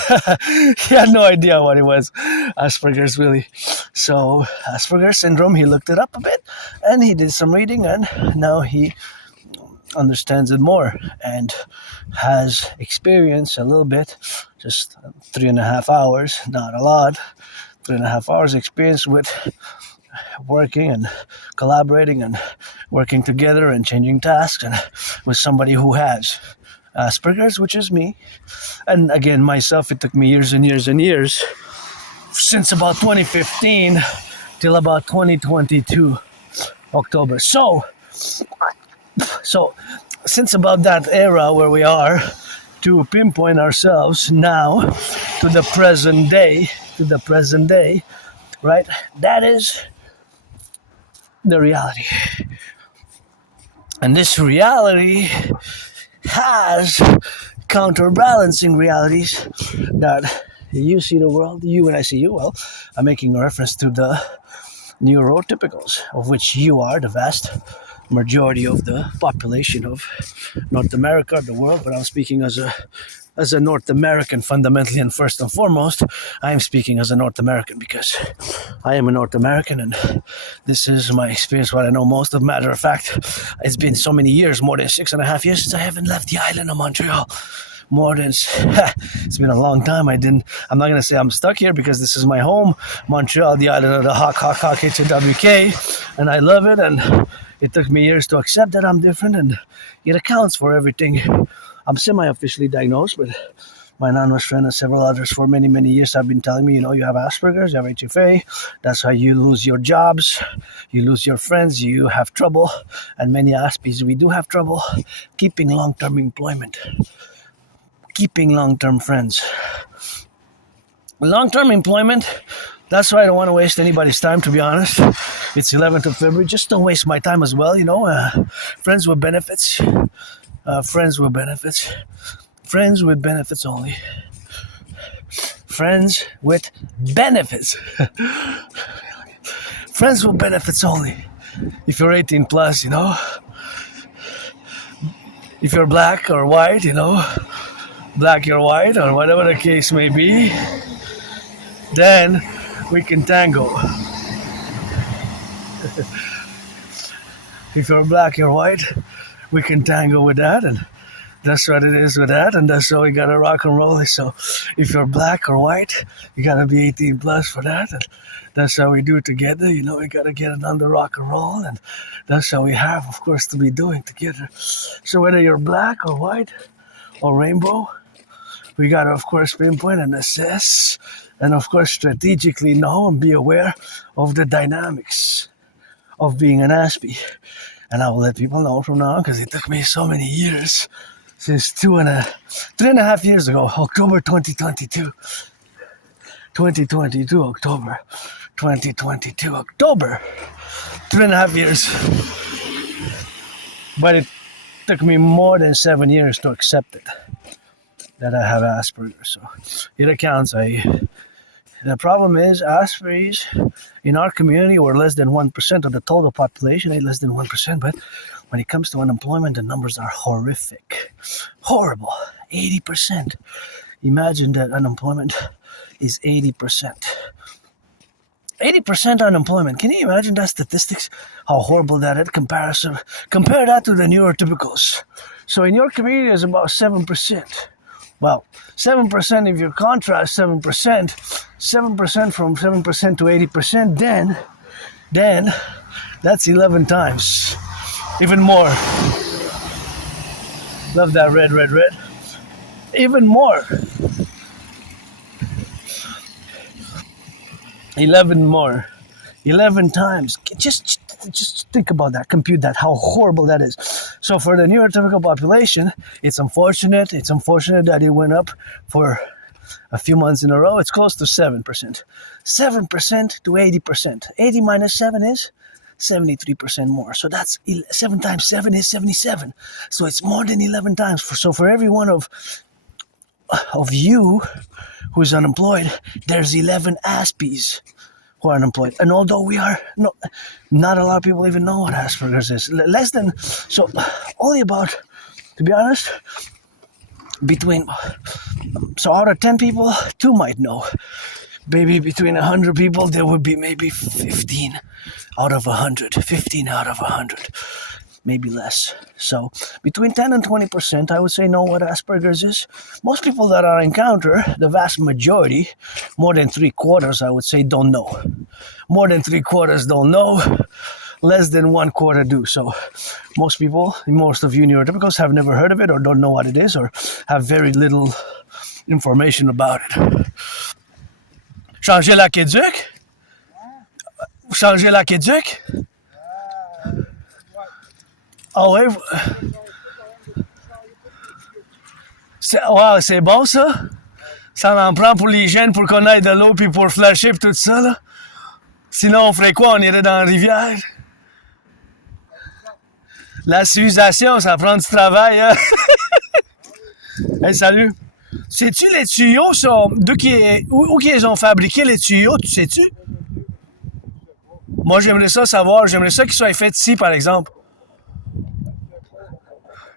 He had no idea what it was, Asperger's, really. So, Asperger's syndrome, he looked it up a bit, and he did some reading, and now he understands it more, and has experienced a little bit, just 3.5 hours, not a lot, 3.5 hours experience with working and collaborating and working together and changing tasks, and with somebody who has Asperger's, which is me. And again, myself, it took me years and years and years, since about 2015 till about 2022 October. So since about that era where we are, to pinpoint ourselves now to the present day, right? That is the reality. And this reality has counterbalancing realities that you see the world, you and I see you. Well, I'm making a reference to the neurotypicals, of which you are the vast majority of the population of North America, the world, but I'm speaking as a North American fundamentally, and first and foremost, I am speaking as a North American because I am a North American, and this is my experience, what I know most of. Matter of fact, it's been so many years, more than 6.5 years, since I haven't left the island of Montreal. It's been a long time. I'm not going to say I'm stuck here, because this is my home, Montreal, the island of the hawk, HWK, and I love it, and it took me years to accept that I'm different, and it accounts for everything. I'm semi-officially diagnosed, but my anonymous friend and several others for many, many years have been telling me, you have Asperger's, you have HFA, that's how you lose your jobs, you lose your friends, you have trouble, and many Aspies, we do have trouble keeping long-term employment, keeping long-term friends. Long-term employment, that's why I don't want to waste anybody's time, to be honest. It's 11th of February, just don't waste my time as well, friends with benefits. Friends with benefits. Friends with benefits only. Friends with benefits. Friends with benefits only. If you're 18 plus, if you're black or white, black or white, or whatever the case may be, then we can tango. If you're black or white, we can tango with that, and that's what it is with that, and that's how we gotta rock and roll. So if you're black or white, you gotta be 18 plus for that, and that's how we do it together. We gotta get it on the rock and roll, and that's how we have, of course, to be doing together. So whether you're black or white or rainbow, we gotta, of course, pinpoint and assess, and of course, strategically know and be aware of the dynamics of being an Aspie. And I will let people know from now on, because it took me so many years, since 3.5 years ago, October 2022. 2022, October. 2022, October. 3.5 years. But it took me more than 7 years to accept it, that I have Asperger's. So it accounts. The problem is, Aspies in our community were less than 1% of the total population, less than 1%, but when it comes to unemployment, the numbers are horrific. Horrible. 80%. Imagine that unemployment is 80%. 80% unemployment. Can you imagine that statistics? How horrible that is? Compare that to the neurotypicals. So in your community, it's about 7%. Well, 7% if you contrast 7%, 7% from 7% to 80%, then that's 11 times. Even more. Love that red. Even more. 11 more. 11 times. Just think about that. Compute that. How horrible that is. So for the neurotypical population, it's unfortunate. It's unfortunate that it went up for a few months in a row. It's close to 7%. 7% to 80%. 80 minus 7 is 73% more. So that's 7 times 7 is 77. So it's more than 11 times. So for every one of you who's unemployed, there's 11 Aspies who are unemployed. And although we are, not a lot of people even know what Asperger's is. Less than, so only about, to be honest, so out of 10 people, 2 might know. Maybe between 100 people, there would be maybe 15 out of 100. 15 out of 100. Maybe less. So between 10 and 20%, I would say know what Asperger's is. Most people that I encounter, the vast majority, more than 3/4, I would say, don't know. More than 3/4 don't know. Less than 1/4 do. So most people, most of you neurotypicals have never heard of it or don't know what it is or have very little information about it. Changer l'aqueduc? Changer l'aqueduc? Ah ouais? Wow, c'est bon ça? Ça en prend pour l'hygiène, pour qu'on aille de l'eau puis pour flasher puis tout ça là? Sinon on ferait quoi? On irait dans la rivière? La civilisation, ça prend du travail, hein? Hey, salut! Sais-tu les tuyaux sont... Où qu'ils ont fabriqué les tuyaux, tu sais-tu? Moi, j'aimerais ça savoir. J'aimerais ça qu'ils soient faits ici, par exemple.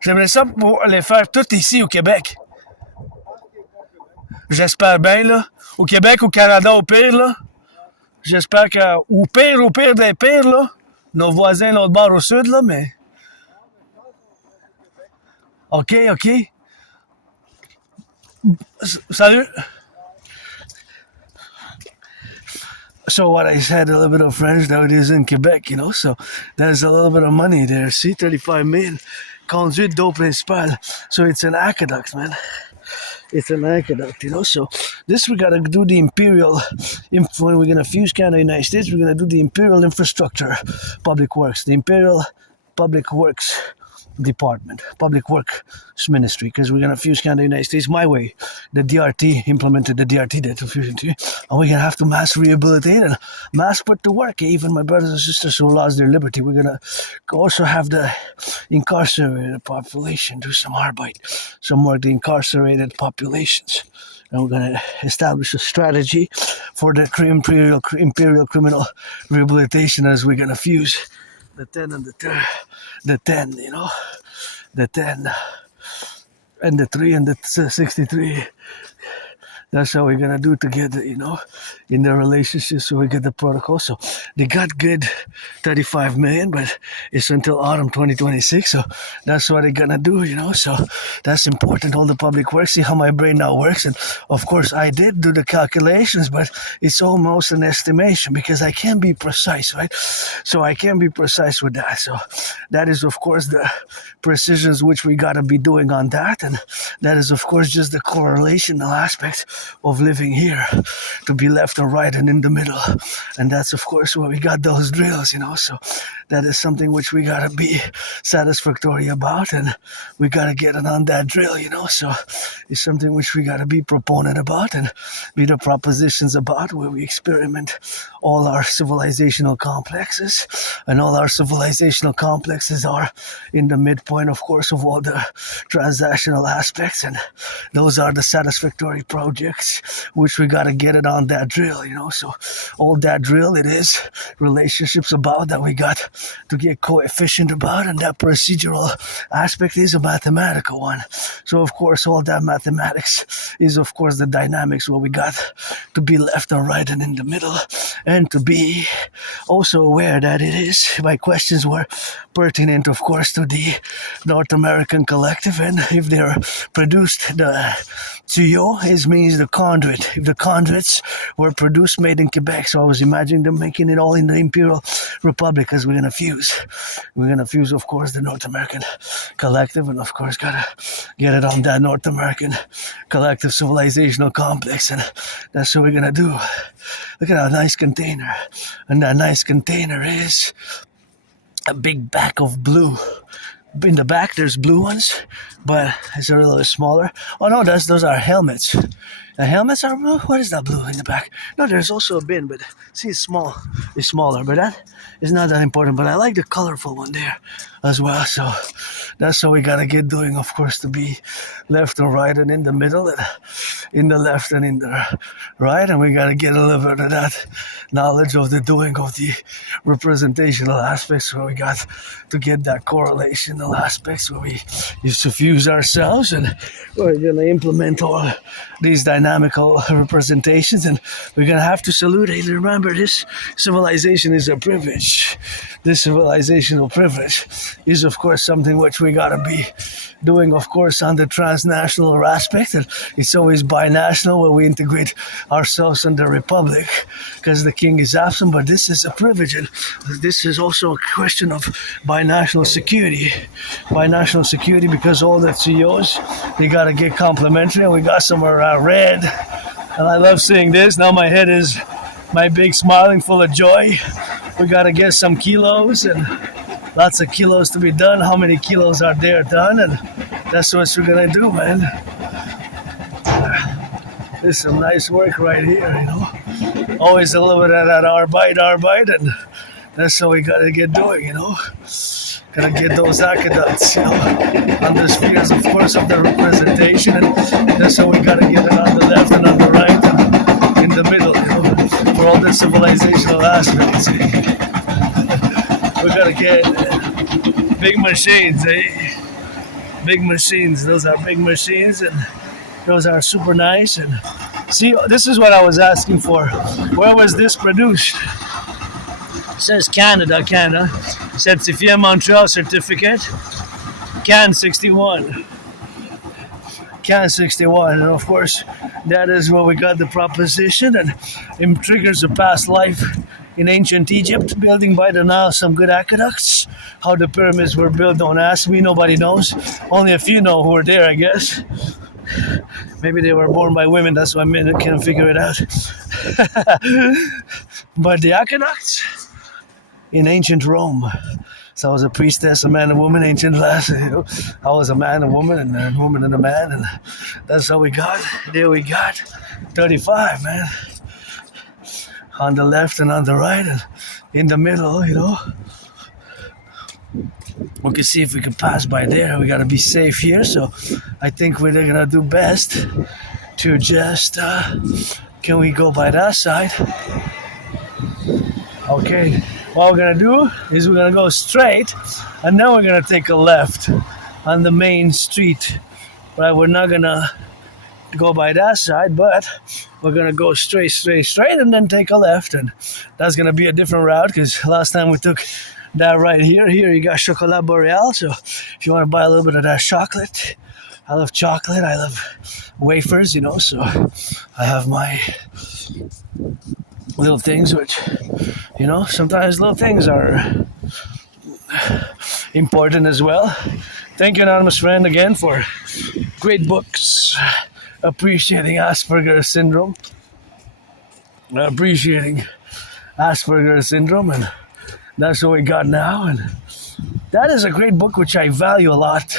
J'aimerais ça pour les faire tout ici, au Québec. J'espère bien, là. Au Québec, au Canada, au pire, là. J'espère que... Au pire des pires, là. Nos voisins, l'autre bord au sud, là, mais... OK. Salut. So what I said, a little bit of French that it is in Quebec, so there's a little bit of money there. See, 35 million. Conduite d'eau principale. So it's an aqueduct, man. It's an aqueduct, So this we gotta do the Imperial, when we're gonna fuse Canada, United States, we're gonna do the Imperial Infrastructure Public Works. The Imperial Public Works Department, Public Works Ministry, because we're going to fuse Canada, United States my way. The DRT implemented the DRT there to fuse it, and we're going to have to mass rehabilitate and mass put to work. Even my brothers and sisters who lost their liberty, we're going to also have the incarcerated population do some arbeit, some work, the incarcerated populations. And we're going to establish a strategy for the Imperial Criminal Rehabilitation as we're going to fuse the 10 and the 10, the 10 and the 3 and the 63. That's how we're gonna do together, in the relationship. So we get the protocol. So they got good 35 million, but it's until autumn 2026. So that's what they're gonna do, So that's important. All the public works. See how my brain now works. And of course, I did do the calculations, but it's almost an estimation because I can't be precise, right? So I can't be precise with that. So that is, of course, the precisions which we gotta be doing on that, and that is, of course, just the correlational aspect of living here, to be left or right and in the middle. And that's, of course, where we got those drills, So that is something which we gotta be satisfactory about, and we gotta get it on that drill, So it's something which we gotta be proponent about and be the propositions about, where we experiment all our civilizational complexes, and all our civilizational complexes are in the midpoint, of course, of all the transactional aspects, and those are the satisfactory projects which we gotta get it on that drill, So all that drill, it is relationships about that we got to get coefficient about, and that procedural aspect is a mathematical one. So of course, all that mathematics is, of course, the dynamics where we got to be left and right and in the middle, and meant to be, also aware that it is. My questions were pertinent, of course, to the North American collective, and if they're produced, the tuyau means the conduit. If the conduits were produced, made in Quebec, so I was imagining them making it all in the Imperial Republic, because we're gonna fuse. We're gonna fuse, of course, the North American collective, and of course, gotta get it on that North American collective civilizational complex, and that's what we're gonna do. Look at that nice container, and that nice container is a big bag of blue. In the back, there's blue ones, but it's a little smaller. Oh no, those are helmets. The helmets are blue? What is that blue in the back? No, there's also a bin, but see, it's small. It's smaller, but that is not that important. But I like the colorful one there as well. So that's what we gotta get doing, of course, to be left and right and in the middle, and in the left and in the right. And we gotta get a little bit of that knowledge of the doing of the representational aspects, where we got to get that correlational aspects, where we used to fuse ourselves, and we're gonna implement all these dynamical representations, and we're gonna have to salute it. Remember, this civilization is a privilege. This civilizational privilege is, of course, something which we gotta be doing, of course, on the transnational aspect, and it's always binational, where we integrate ourselves in the republic because the king is absent. But this is a privilege, and this is also a question of binational security. Binational security, because all the CEOs, they gotta get complimentary, and we got some red, and I love seeing this. Now my head is my big smiling full of joy. We gotta get some kilos, and lots of kilos to be done. How many kilos are there done? And that's what we're gonna do, man. There's some nice work right here, you know. Always a little bit of that arbeit, and that's what we gotta get doing, you know. Gotta get those aqueducts, you know, on the spheres, of course, of the representation, and that's how we gotta get it on the left and on the right and in the middle, you know, for all the civilizational aspects. We gotta get big machines, eh? Big machines. Those are big machines, and those are super nice. And see, this is what I was asking for. Where was this produced? It says Canada. Certifié Montreal certificate. Can 61. Can 61. And of course, that is where we got the proposition, and it triggers a past life in ancient Egypt, building by the Nile some good aqueducts. How the pyramids were built, don't ask me, nobody knows. Only a few know who were there, I guess. Maybe they were born by women, that's why men can't figure it out. But the aqueducts in ancient Rome. So I was a priestess, a man and woman, ancient last, you know. I was a man and woman, and a woman and a man, and that's how we got. There we got 35, man. On the left and on the right, and in the middle, you know. We can see if we can pass by there. We gotta be safe here, so I think we're gonna do best to just, can we go by that side? Okay, what we're gonna do is we're gonna go straight, and then we're gonna take a left on the main street. Right, we're not gonna go by that side, but we're gonna go straight, and then take a left, and that's gonna be a different route, because last time we took that right here you got Chocolat Boreal, so if you want to buy a little bit of that chocolate, I love chocolate, I love wafers, you know, so I have my little things, which, you know, sometimes little things are important as well. Thank you, anonymous friend, again, for great books. Appreciating Asperger's syndrome, and that's what we got now. And that is a great book which I value a lot.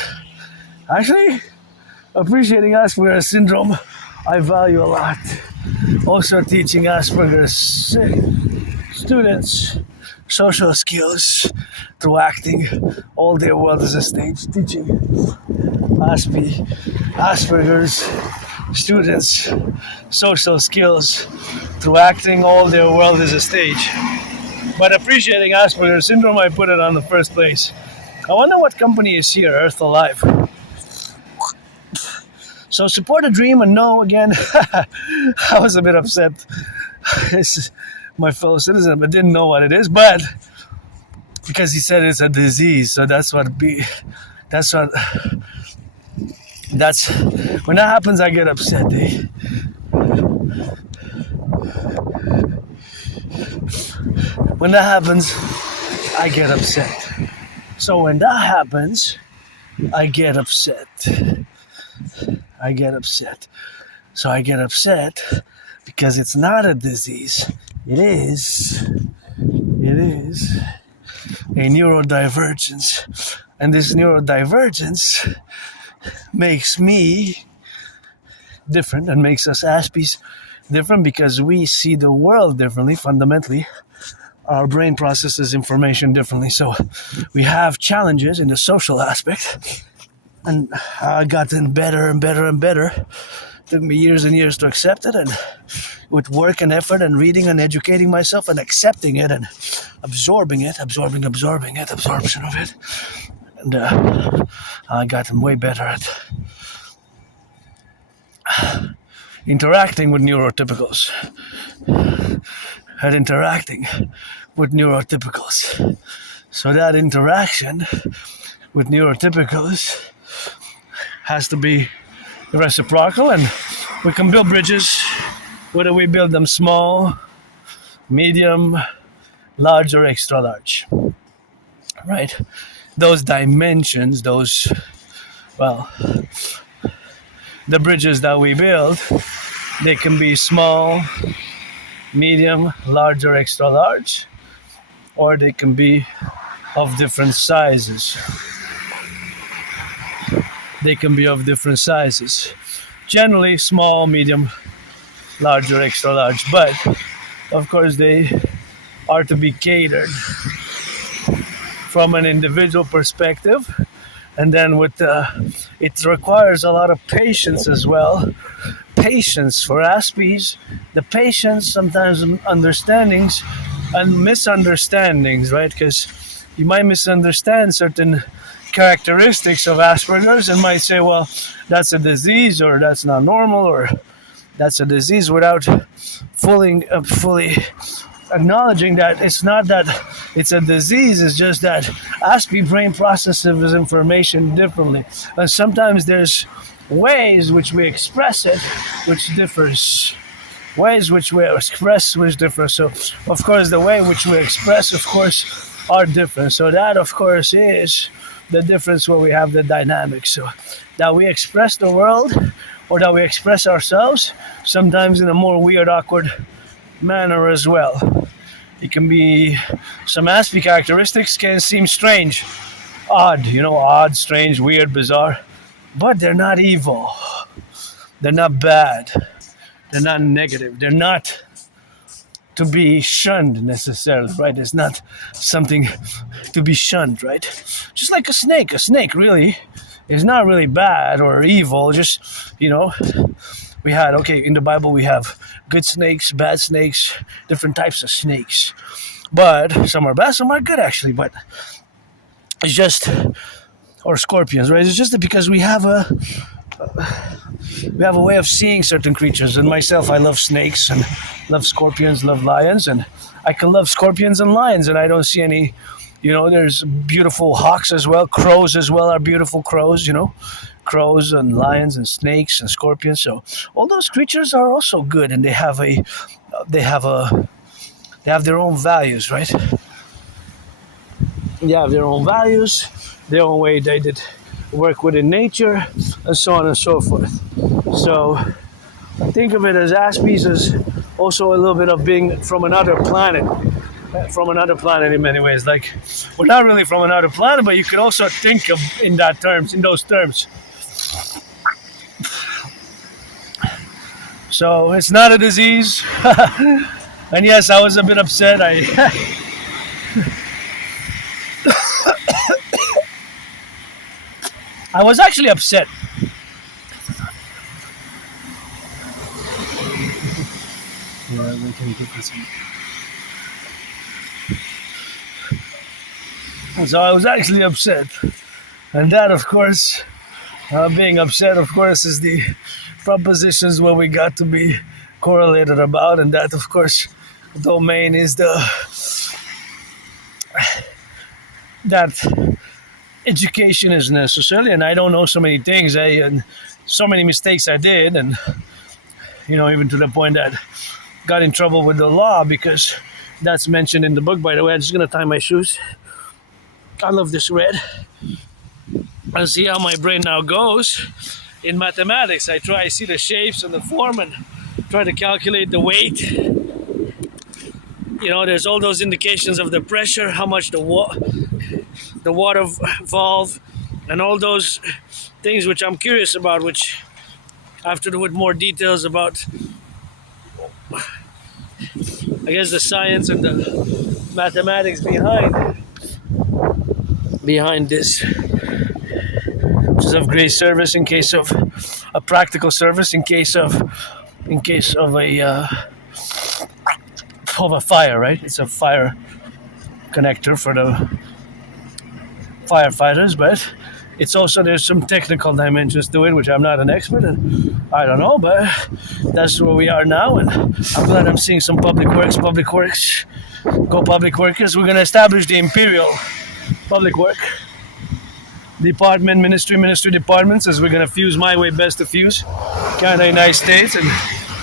Actually, Appreciating Asperger's syndrome, I value a lot. Also teaching Asperger's students social skills through acting. All their world is a stage. Teaching Asperger's students social skills through acting. All their world is a stage. But appreciating Asperger's syndrome, I put it on the first place. I wonder what company is here, Earth Alive. So support a dream and no, again, I was a bit upset. my fellow citizen, but didn't know what it is. But because he said it's a disease, so that's when that happens, I get upset. Eh? When that happens, I get upset. So when that happens, I get upset. So I get upset because it's not a disease. It is a neurodivergence. And this neurodivergence makes me different and makes us Aspies different because we see the world differently, fundamentally. Our brain processes information differently. So we have challenges in the social aspect. And I've gotten better and better and better. It took me years and years to accept it, and with work and effort and reading and educating myself and accepting it and absorbing absorption of it. And I've gotten way better at interacting with neurotypicals. So that interaction with neurotypicals has to be reciprocal, and we can build bridges, whether we build them small, medium, large, or extra large. Right? Those dimensions, the bridges that we build, they can be small, medium, large, or extra large, or they can be of different sizes. Generally small, medium, large, or extra large, but of course they are to be catered from an individual perspective, and then it requires a lot of patience as well. Patience for Aspies, the patience sometimes understandings and misunderstandings, right? Because you might misunderstand certain characteristics of Asperger's and might say, well, that's a disease, or that's not normal, or that's a disease, without fully acknowledging that it's not that it's a disease, it's just that Aspie brain processes information differently. And sometimes there's ways which we express it which differs. So, of course, the way which we express, of course, are different. So that, of course, is the difference where we have the dynamics. So that we express the world, or that we express ourselves, sometimes in a more weird, awkward manner as well. It can be, some Aspie characteristics can seem strange, odd, strange, weird, bizarre, but they're not evil. They're not bad. They're not negative. They're not to be shunned necessarily, right? It's not something to be shunned, right? Just like a snake. A snake really is not really bad or evil. Just, in the Bible we have good snakes, bad snakes, different types of snakes. But some are bad, some are good actually. But it's just, or scorpions, right? It's just that because we have a way of seeing certain creatures. And myself, I love snakes and love scorpions, love lions, and I can love scorpions and lions, and I don't see any, there's beautiful hawks as well, crows as well are beautiful crows, crows and lions and snakes and scorpions. So all those creatures are also good, and they have their own values, right? They have their own values, their own way they did work within nature, and so on and so forth. So think of it as Aspies as also a little bit of being from another planet. In many ways. Like, we're not really from another planet, but you could also think of in those terms. So it's not a disease. And yes, I was a bit upset. I was actually upset. Yeah, we can get this one. So I was actually upset. And that, of course, being upset, of course, is the propositions where we got to be correlated about. And that, of course, domain is that education is necessary, and I don't know so many things. And so many mistakes I did, and even to the point that got in trouble with the law because that's mentioned in the book. By the way, I'm just gonna tie my shoes. I love this red. And see how my brain now goes in mathematics. I see the shapes and the form and try to calculate the weight. There's all those indications of the pressure, how much the water valve, and all those things which I'm curious about, which I have to do with more details about, I guess, the science and the mathematics behind this, which is of great service in case of a practical service, in case of a fire, right? It's a fire connector for the firefighters, but it's also, there's some technical dimensions to it, which I'm not an expert in. I don't know, but that's where we are now, and I'm glad I'm seeing some public works. Go public workers. We're going to establish the Imperial public work department, ministry departments, as we're going to fuse my way best to fuse Canada, United States. And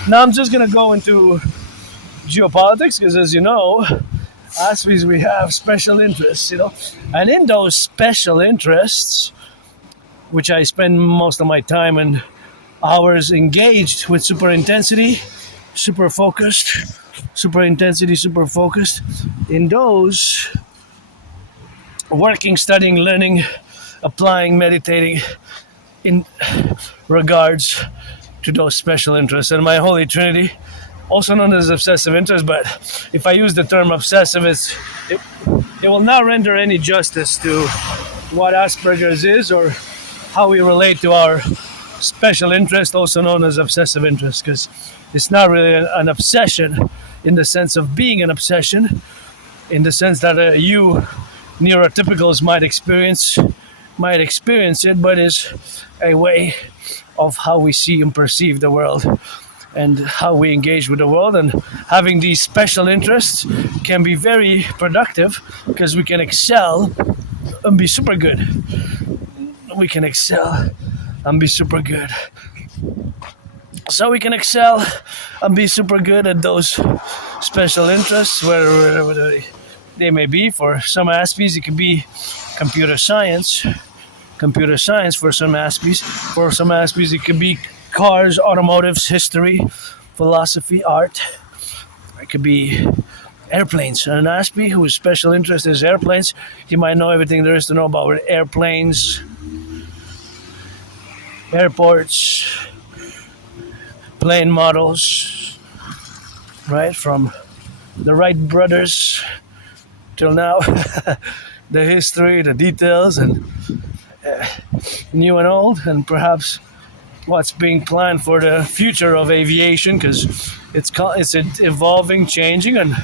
now I'm just going to go into geopolitics, because as you know, Aspiesque, we have special interests, and in those special interests, which I spend most of my time and hours engaged with, super intensity, super focused, in those working, studying, learning, applying, meditating in regards to those special interests. And my Holy Trinity, also known as obsessive interest, but if I use the term obsessive, it will not render any justice to what Asperger's is or how we relate to our special interest, also known as obsessive interest, because it's not really an obsession in the sense of being an obsession, in the sense that you neurotypicals might experience it, but is a way of how we see and perceive the world and how we engage with the world. And having these special interests can be very productive, because we can excel and be super good. So we can excel and be super good at those special interests, wherever they may be. For some Aspies, it could be computer science for some Aspies. For some Aspies, it could be cars, automotives, history, philosophy, art. It could be airplanes. An Aspie whose special interest is airplanes, he might know everything there is to know about airplanes, airports, plane models, right? From the Wright brothers till now, the history, the details, and new and old, and perhaps what's being planned for the future of aviation, because it's evolving, changing. And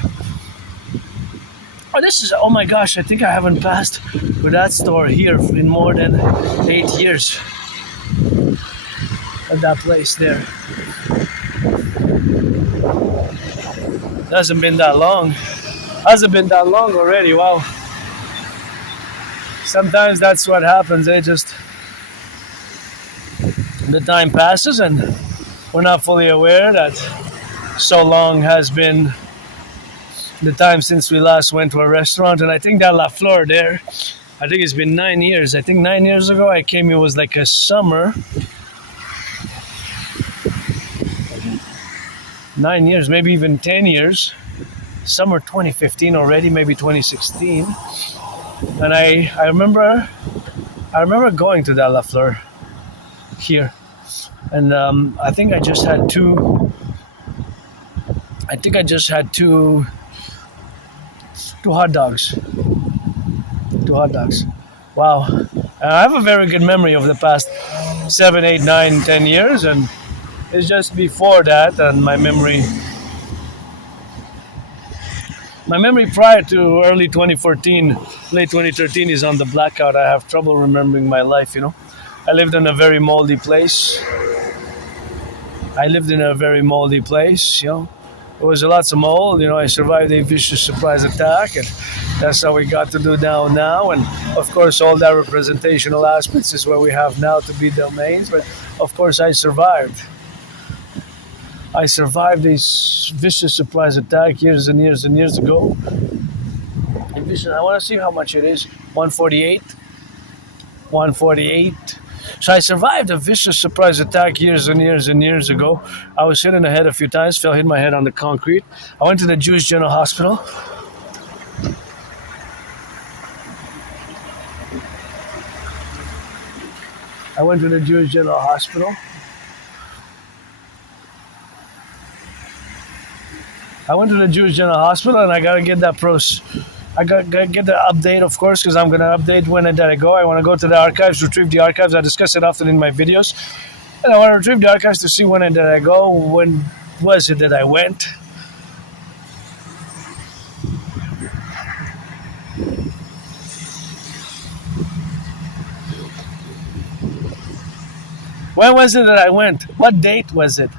oh my gosh, I think I haven't passed with that store here in more than 8 years. At that place there. Hasn't been that long already. Wow. Sometimes that's what happens. Just the time passes and we're not fully aware that so long has been the time since we last went to a restaurant. And I think that La Flor there, I think it's been 9 years. I think 9 years ago I came, it was like a summer. 9 years, maybe even 10 years. Summer 2015 already, maybe 2016. And I remember going to that La Flor here. And I think I just had two hot dogs. Wow. I have a very good memory of the past 7, 8, 9, 10 years, and it's just before that, and my memory prior to early 2014, late 2013 is on the blackout. I have trouble remembering my life, I lived in a very moldy place. It It was lots of mold. I survived a vicious surprise attack, and that's how we got to do now. And of course, all that representational aspects is where we have now to be domains. But of course, I survived. I survived a vicious surprise attack years and years and years ago. I want to see how much it is. 148. 148. So I survived a vicious surprise attack years and years and years ago. I was hit in the head a few times, hit my head on the concrete. I went to the Jewish General Hospital. I went to the Jewish General Hospital. And I gotta get that I gotta get the update, of course, because I'm gonna update when did I go. I want to go to the archives, retrieve the archives. I discuss it often in my videos, and I want to retrieve the archives to see when did I go. When was it that I went? When was it that I went? What date was it?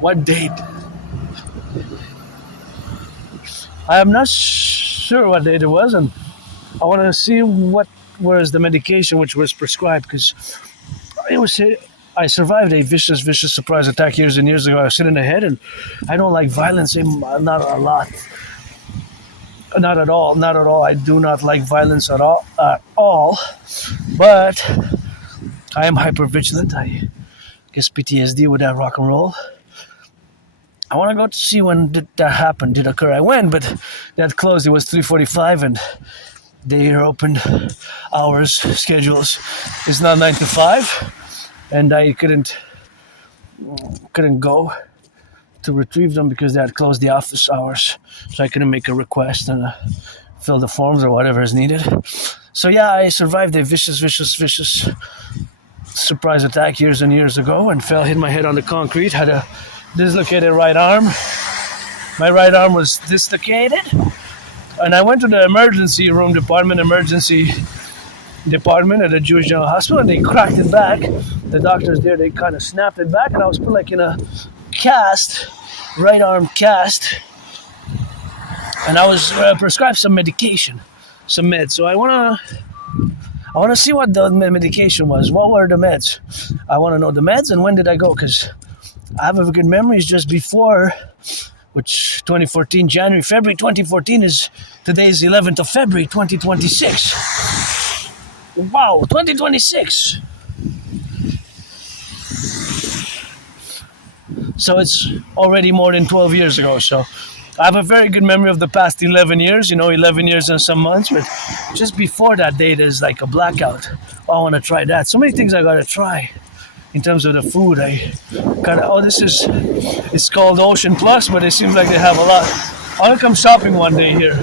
What date? I am not sure what date it was, and I want to see what was the medication which was prescribed, because I survived a vicious surprise attack years and years ago. I was hit in the head, and I don't like violence, not a lot. Not at all. I do not like violence at all. But I am hypervigilant. I guess PTSD with that rock and roll. I want to go to see when did that happen, did occur. I went, but that closed. It was 3:45, and their open hours schedules is not 9 to 5, and I couldn't go to retrieve them because they had closed the office hours, so I couldn't make a request and fill the forms or whatever is needed. So yeah, I survived a vicious surprise attack years and years ago, and hit my head on the concrete, had a dislocated right arm. My right arm was dislocated, and I went to the emergency department at the Jewish General Hospital, and they cracked it back. The doctors there, they kind of snapped it back, and I was put like in a cast, right arm cast, and I was prescribed some medication, some meds. So I want to see what the medication was. What were the meds? I want to know the meds, and when did I go, because I have a good memories just before, which 2014, February 2014 is today's 11th of February 2026. Wow, 2026. So it's already more than 12 years ago. So I have a very good memory of the past 11 years, 11 years and some months, but just before that date is like a blackout. I want to try that. So many things I got to try. In terms of the food, it's called Ocean Plus, but it seems like they have a lot. I want to come shopping one day here.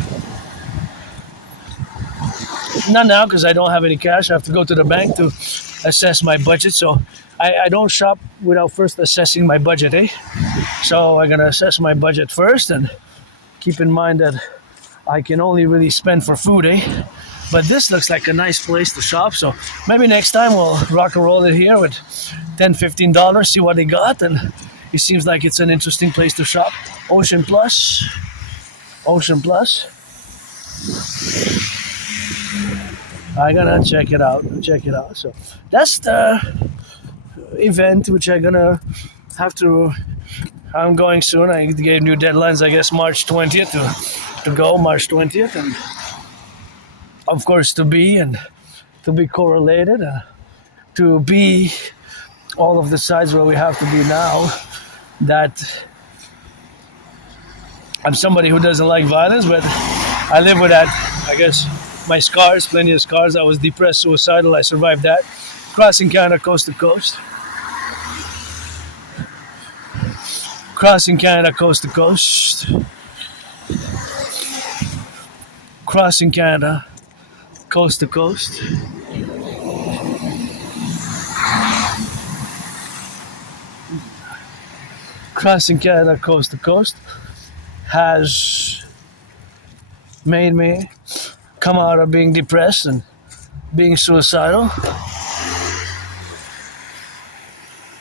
Not now, because I don't have any cash. I have to go to the bank to assess my budget, so I don't shop without first assessing my budget, So I'm going to assess my budget first, and keep in mind that I can only really spend for food, But this looks like a nice place to shop, so maybe next time we'll rock and roll it here with $10, $15, see what they got, and it seems like it's an interesting place to shop. Ocean Plus. I gotta check it out. So that's the event which I'm going soon. I gave new deadlines, I guess March 20th to go, March 20th, and of course to be correlated, to be all of the sides where we have to be now, that I'm somebody who doesn't like violence, but I live with that. I guess my scars, plenty of scars. I was depressed, suicidal. I survived that. Crossing Canada coast to coast. Crossing Canada coast to coast. Crossing Canada coast to coast. Crossing Canada coast to coast has made me come out of being depressed and being suicidal.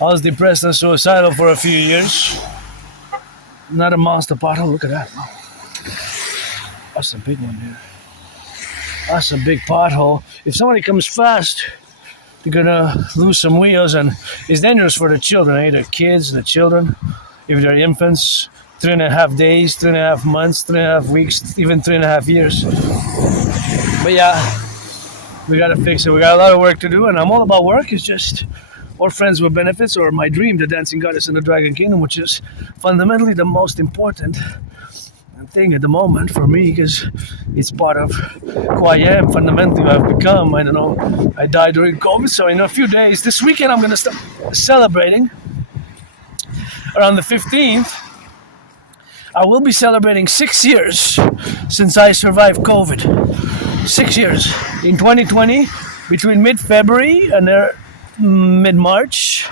I was depressed and suicidal for a few years. Not a monster pothole. Look at that. That's a big one here. That's a big pothole. If somebody comes fast, you're gonna lose some wheels, and it's dangerous for the children, the kids, the children, if they're infants. 3.5 days, 3.5 months, 3.5 weeks, even 3.5 years. But yeah, we gotta fix it. We got a lot of work to do, and I'm all about work. It's just or friends with benefits, or my dream, the dancing goddess in the Dragon Kingdom, which is fundamentally the most important thing at the moment for me, because it's part of who I am, fundamentally who I've become. I don't know, I died during COVID, so in a few days, this weekend I'm gonna start celebrating. Around the 15th, I will be celebrating 6 years since I survived COVID. 6 years. In 2020, between mid-February and mid-March,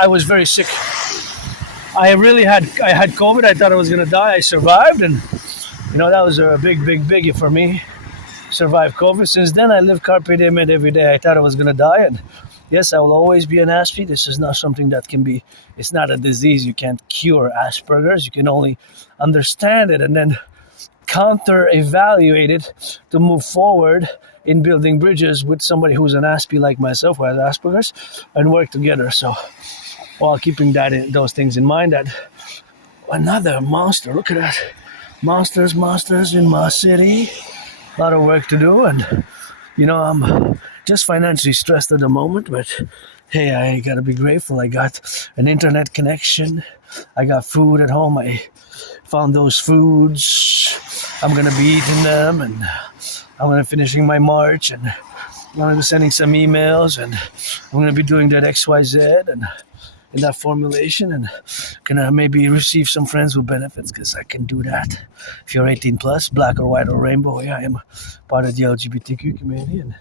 I was very sick. I had COVID. I thought I was gonna die. I survived, and that was a big biggie for me. Survived COVID. Since then, I live carpe diem every day. I thought I was gonna die, and yes, I will always be an Aspie. This is not something that can be. It's not a disease. You can't cure Asperger's. You can only understand it and then counter-evaluate it to move forward in building bridges with somebody who's an Aspie like myself, who has Asperger's, and work together. So, while keeping those things in mind, that another monster. Look at that, monsters in my city. A lot of work to do, and I'm just financially stressed at the moment. But hey, I gotta be grateful. I got an internet connection. I got food at home. I found those foods. I'm gonna be eating them, and I'm gonna be finishing my march, and I'm gonna be sending some emails, and I'm gonna be doing that XYZ and in that formulation, and gonna maybe receive some friends with benefits, because I can do that. If you're 18 plus, black or white or rainbow, yeah, I am part of the LGBTQ community, and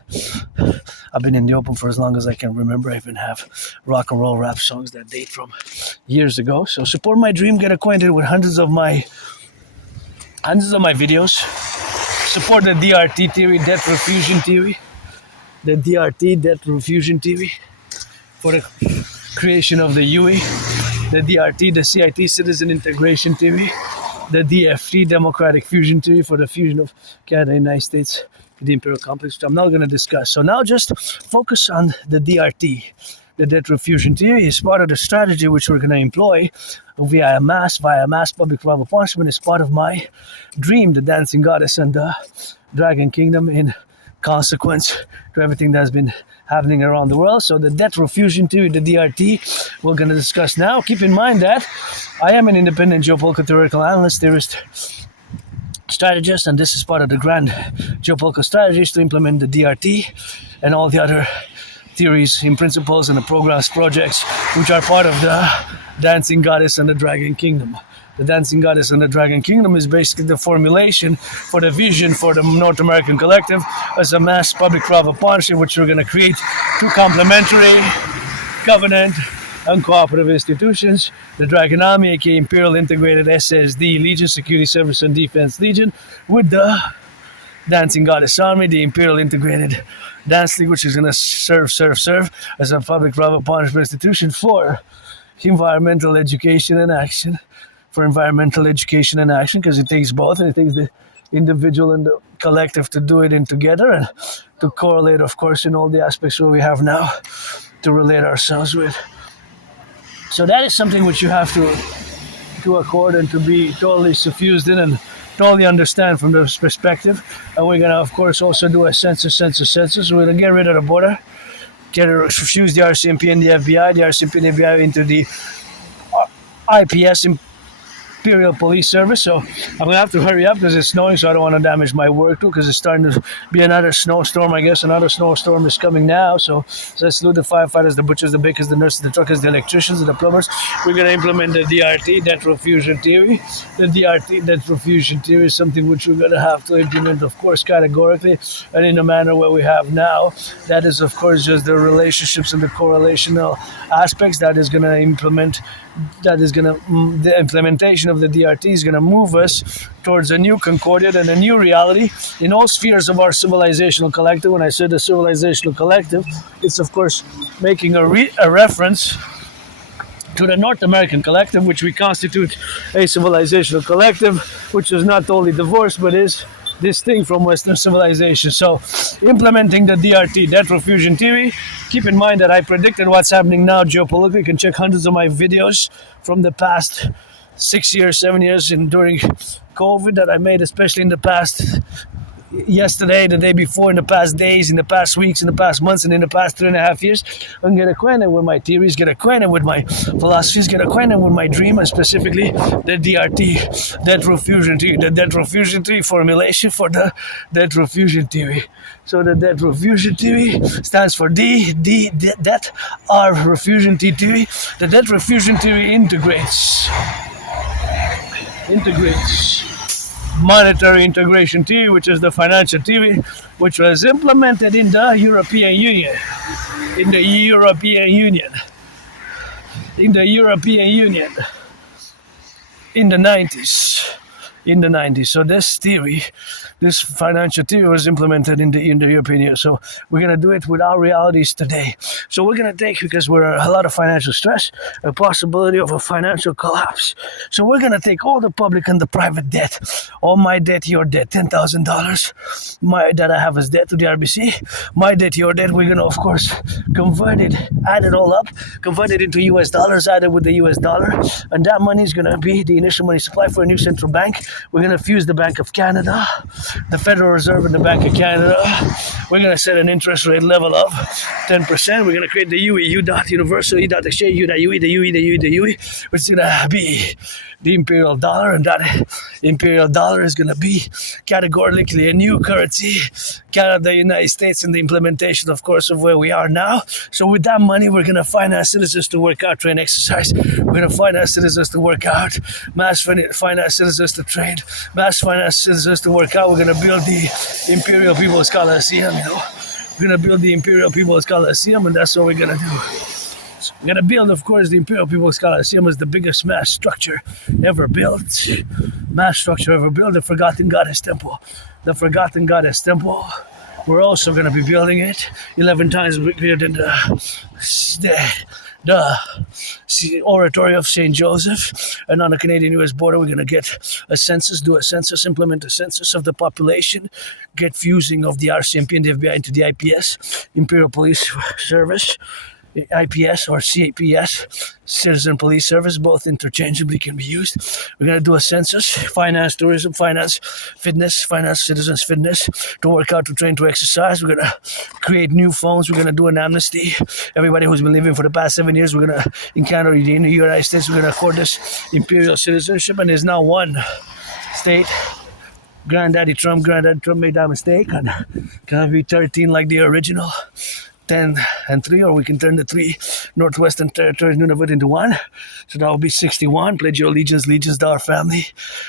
I've been in the open for as long as I can remember. I even have rock and roll rap songs that date from years ago. So support my dream, get acquainted with hundreds of my videos. Support the DRT theory, death refusion theory. The DRT, death refusion theory, for the creation of the UE, the DRT, the CIT, citizen integration theory, the DFT, democratic fusion theory, for the fusion of Canada and the United States, the Imperial complex, which I'm not going to discuss. So now just focus on the DRT. The death refusion theory is part of the strategy which we're going to employ via mass public-private punishment. Is part of my dream, the dancing goddess and the Dragon Kingdom, in consequence to everything that's been happening around the world. So the death refusion theory, the DRT, we're going to discuss now. Keep in mind that I am an independent geopolitical theoretical analyst, theorist, strategist, and this is part of the grand geopolitical strategies to implement the DRT and all the other theories and principles and the programs, projects, which are part of the Dancing Goddess and the Dragon Kingdom. The Dancing Goddess and the Dragon Kingdom is basically the formulation for the vision for the North American Collective as a mass public-private partnership, which we're going to create two complementary, covenant, and cooperative institutions. The Dragon Army, aka Imperial Integrated SSD Legion, Security Service and Defense Legion, with the Dancing Goddess Army, the Imperial Integrated Dance League, which is going to serve as a public-private partnership institution for environmental education and action. For environmental education and action, because it takes both, and it takes the individual and the collective to do it in together, and to correlate, of course, in all the aspects where we have now to relate ourselves with. So that is something which you have to accord and to be totally suffused in and totally understand from this perspective. And we're going to, of course, also do a census. We're going to get rid of the border, fuse the RCMP and the FBI, the RCMP and the FBI into the IPS, Imperial Police Service. So I'm going to have to hurry up because it's snowing, so I don't want to damage my work too, because it's starting to be another snowstorm. I guess another snowstorm is coming now. So let's salute the firefighters, the butchers, the bakers, the nurses, the truckers, the electricians, the plumbers. We're going to implement the DRT, death refusion theory. The DRT, death refusion theory, is something which we're going to have to implement, of course, categorically and in a manner where we have now. That is, of course, just the relationships and the correlational aspects that is going to implement that is going to, the implementation of the DRT is going to move us towards a new concordiate and a new reality in all spheres of our civilizational collective. When I say the civilizational collective, it's of course making a reference to the North American collective, which we constitute a civilizational collective, which is not totally divorced, but is distinct from Western civilization. So, implementing the DRT, debt refusion theory. Keep in mind that I predicted what's happening now geopolitically. You can check hundreds of my videos from the past 6 years, 7 years, and during COVID that I made, especially in the past yesterday, the day before, in the past days, in the past weeks, in the past months, and in the past 3.5 years, and get acquainted with my theories, get acquainted with my philosophies, get acquainted with my dream, and specifically the DRT, debt refusion theory, the debt refusion theory formulation for the debt refusion theory. So the debt refusion theory stands for debt, R, refusion theory. The debt refusion theory integrates monetary integration theory, which is the financial theory, which was implemented in the European Union. In the European Union in the 90s. So this theory, this financial theory was implemented in the European Union. So we're going to do it with our realities today. So we're going to take, because we're a lot of financial stress, a possibility of a financial collapse. So we're going to take all the public and the private debt, all my debt, your debt, $10,000, that I have as debt to the RBC, my debt, your debt. We're going to, of course, convert it, add it all up, convert it into US dollars, add it with the US dollar, and that money is going to be the initial money supply for a new central bank. We're going to fuse the Bank of Canada, the Federal Reserve and the Bank of Canada. We're going to set an interest rate level of 10%. We're going to create the UE, universal exchange, the UE, which is going to be the imperial dollar, and that imperial dollar is going to be categorically a new currency. Canada, United States, and the implementation, of course, of where we are now. So with that money, we're going to finance citizens to work out, train, exercise. We're going to finance citizens to work out, mass finance citizens to train, mass finance citizens to work out. We're going to build the Imperial People's Coliseum, We're going to build the Imperial People's Coliseum, and that's what we're going to do. So we're going to build, of course, the Imperial People's Coliseum is the biggest mass structure ever built. The Forgotten Goddess Temple. The Forgotten Goddess Temple. We're also going to be building it 11 times bigger than the Oratory of St. Joseph. And on the Canadian-US border, we're going to get a census, implement a census of the population, get fusing of the RCMP and the FBI into the IPS, Imperial Police Service, IPS or CAPS, Citizen Police Service, both interchangeably can be used. We're going to do a census, finance tourism, finance fitness, finance citizens fitness, to work out, to train, to exercise. We're going to create new phones. We're going to do an amnesty. Everybody who's been living for the past 7 years, we're going to encounter in the United States. We're going to accord this imperial citizenship, and there's now one state. Granddaddy Trump made that mistake, and can I be 13 like the original? 10 and 3, or we can turn the 3 Northwestern Territories, Nunavut, into 1. So that will be 61. Pledge your allegiance to our family.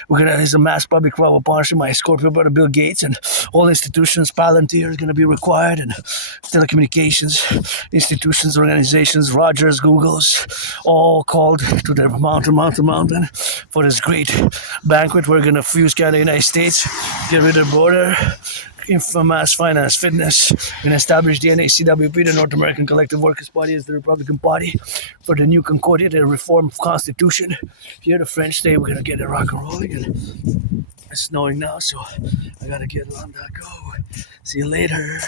There's a mass public row of partnership. My Scorpio brother Bill Gates and all institutions, Palantir is going to be required, and telecommunications institutions, organizations, Rogers, Googles, all called to the mountain for this great banquet. We're going to fuse Canada, United States, get rid of the border, for mass finance fitness, and establish the NACWP, the North American Collective Workers' Party, as the Republican Party for the new Concordia, the reformed constitution. Here, the French say we're going to get it rock and rolling, and it's snowing now, so I got to get on that go. See you later.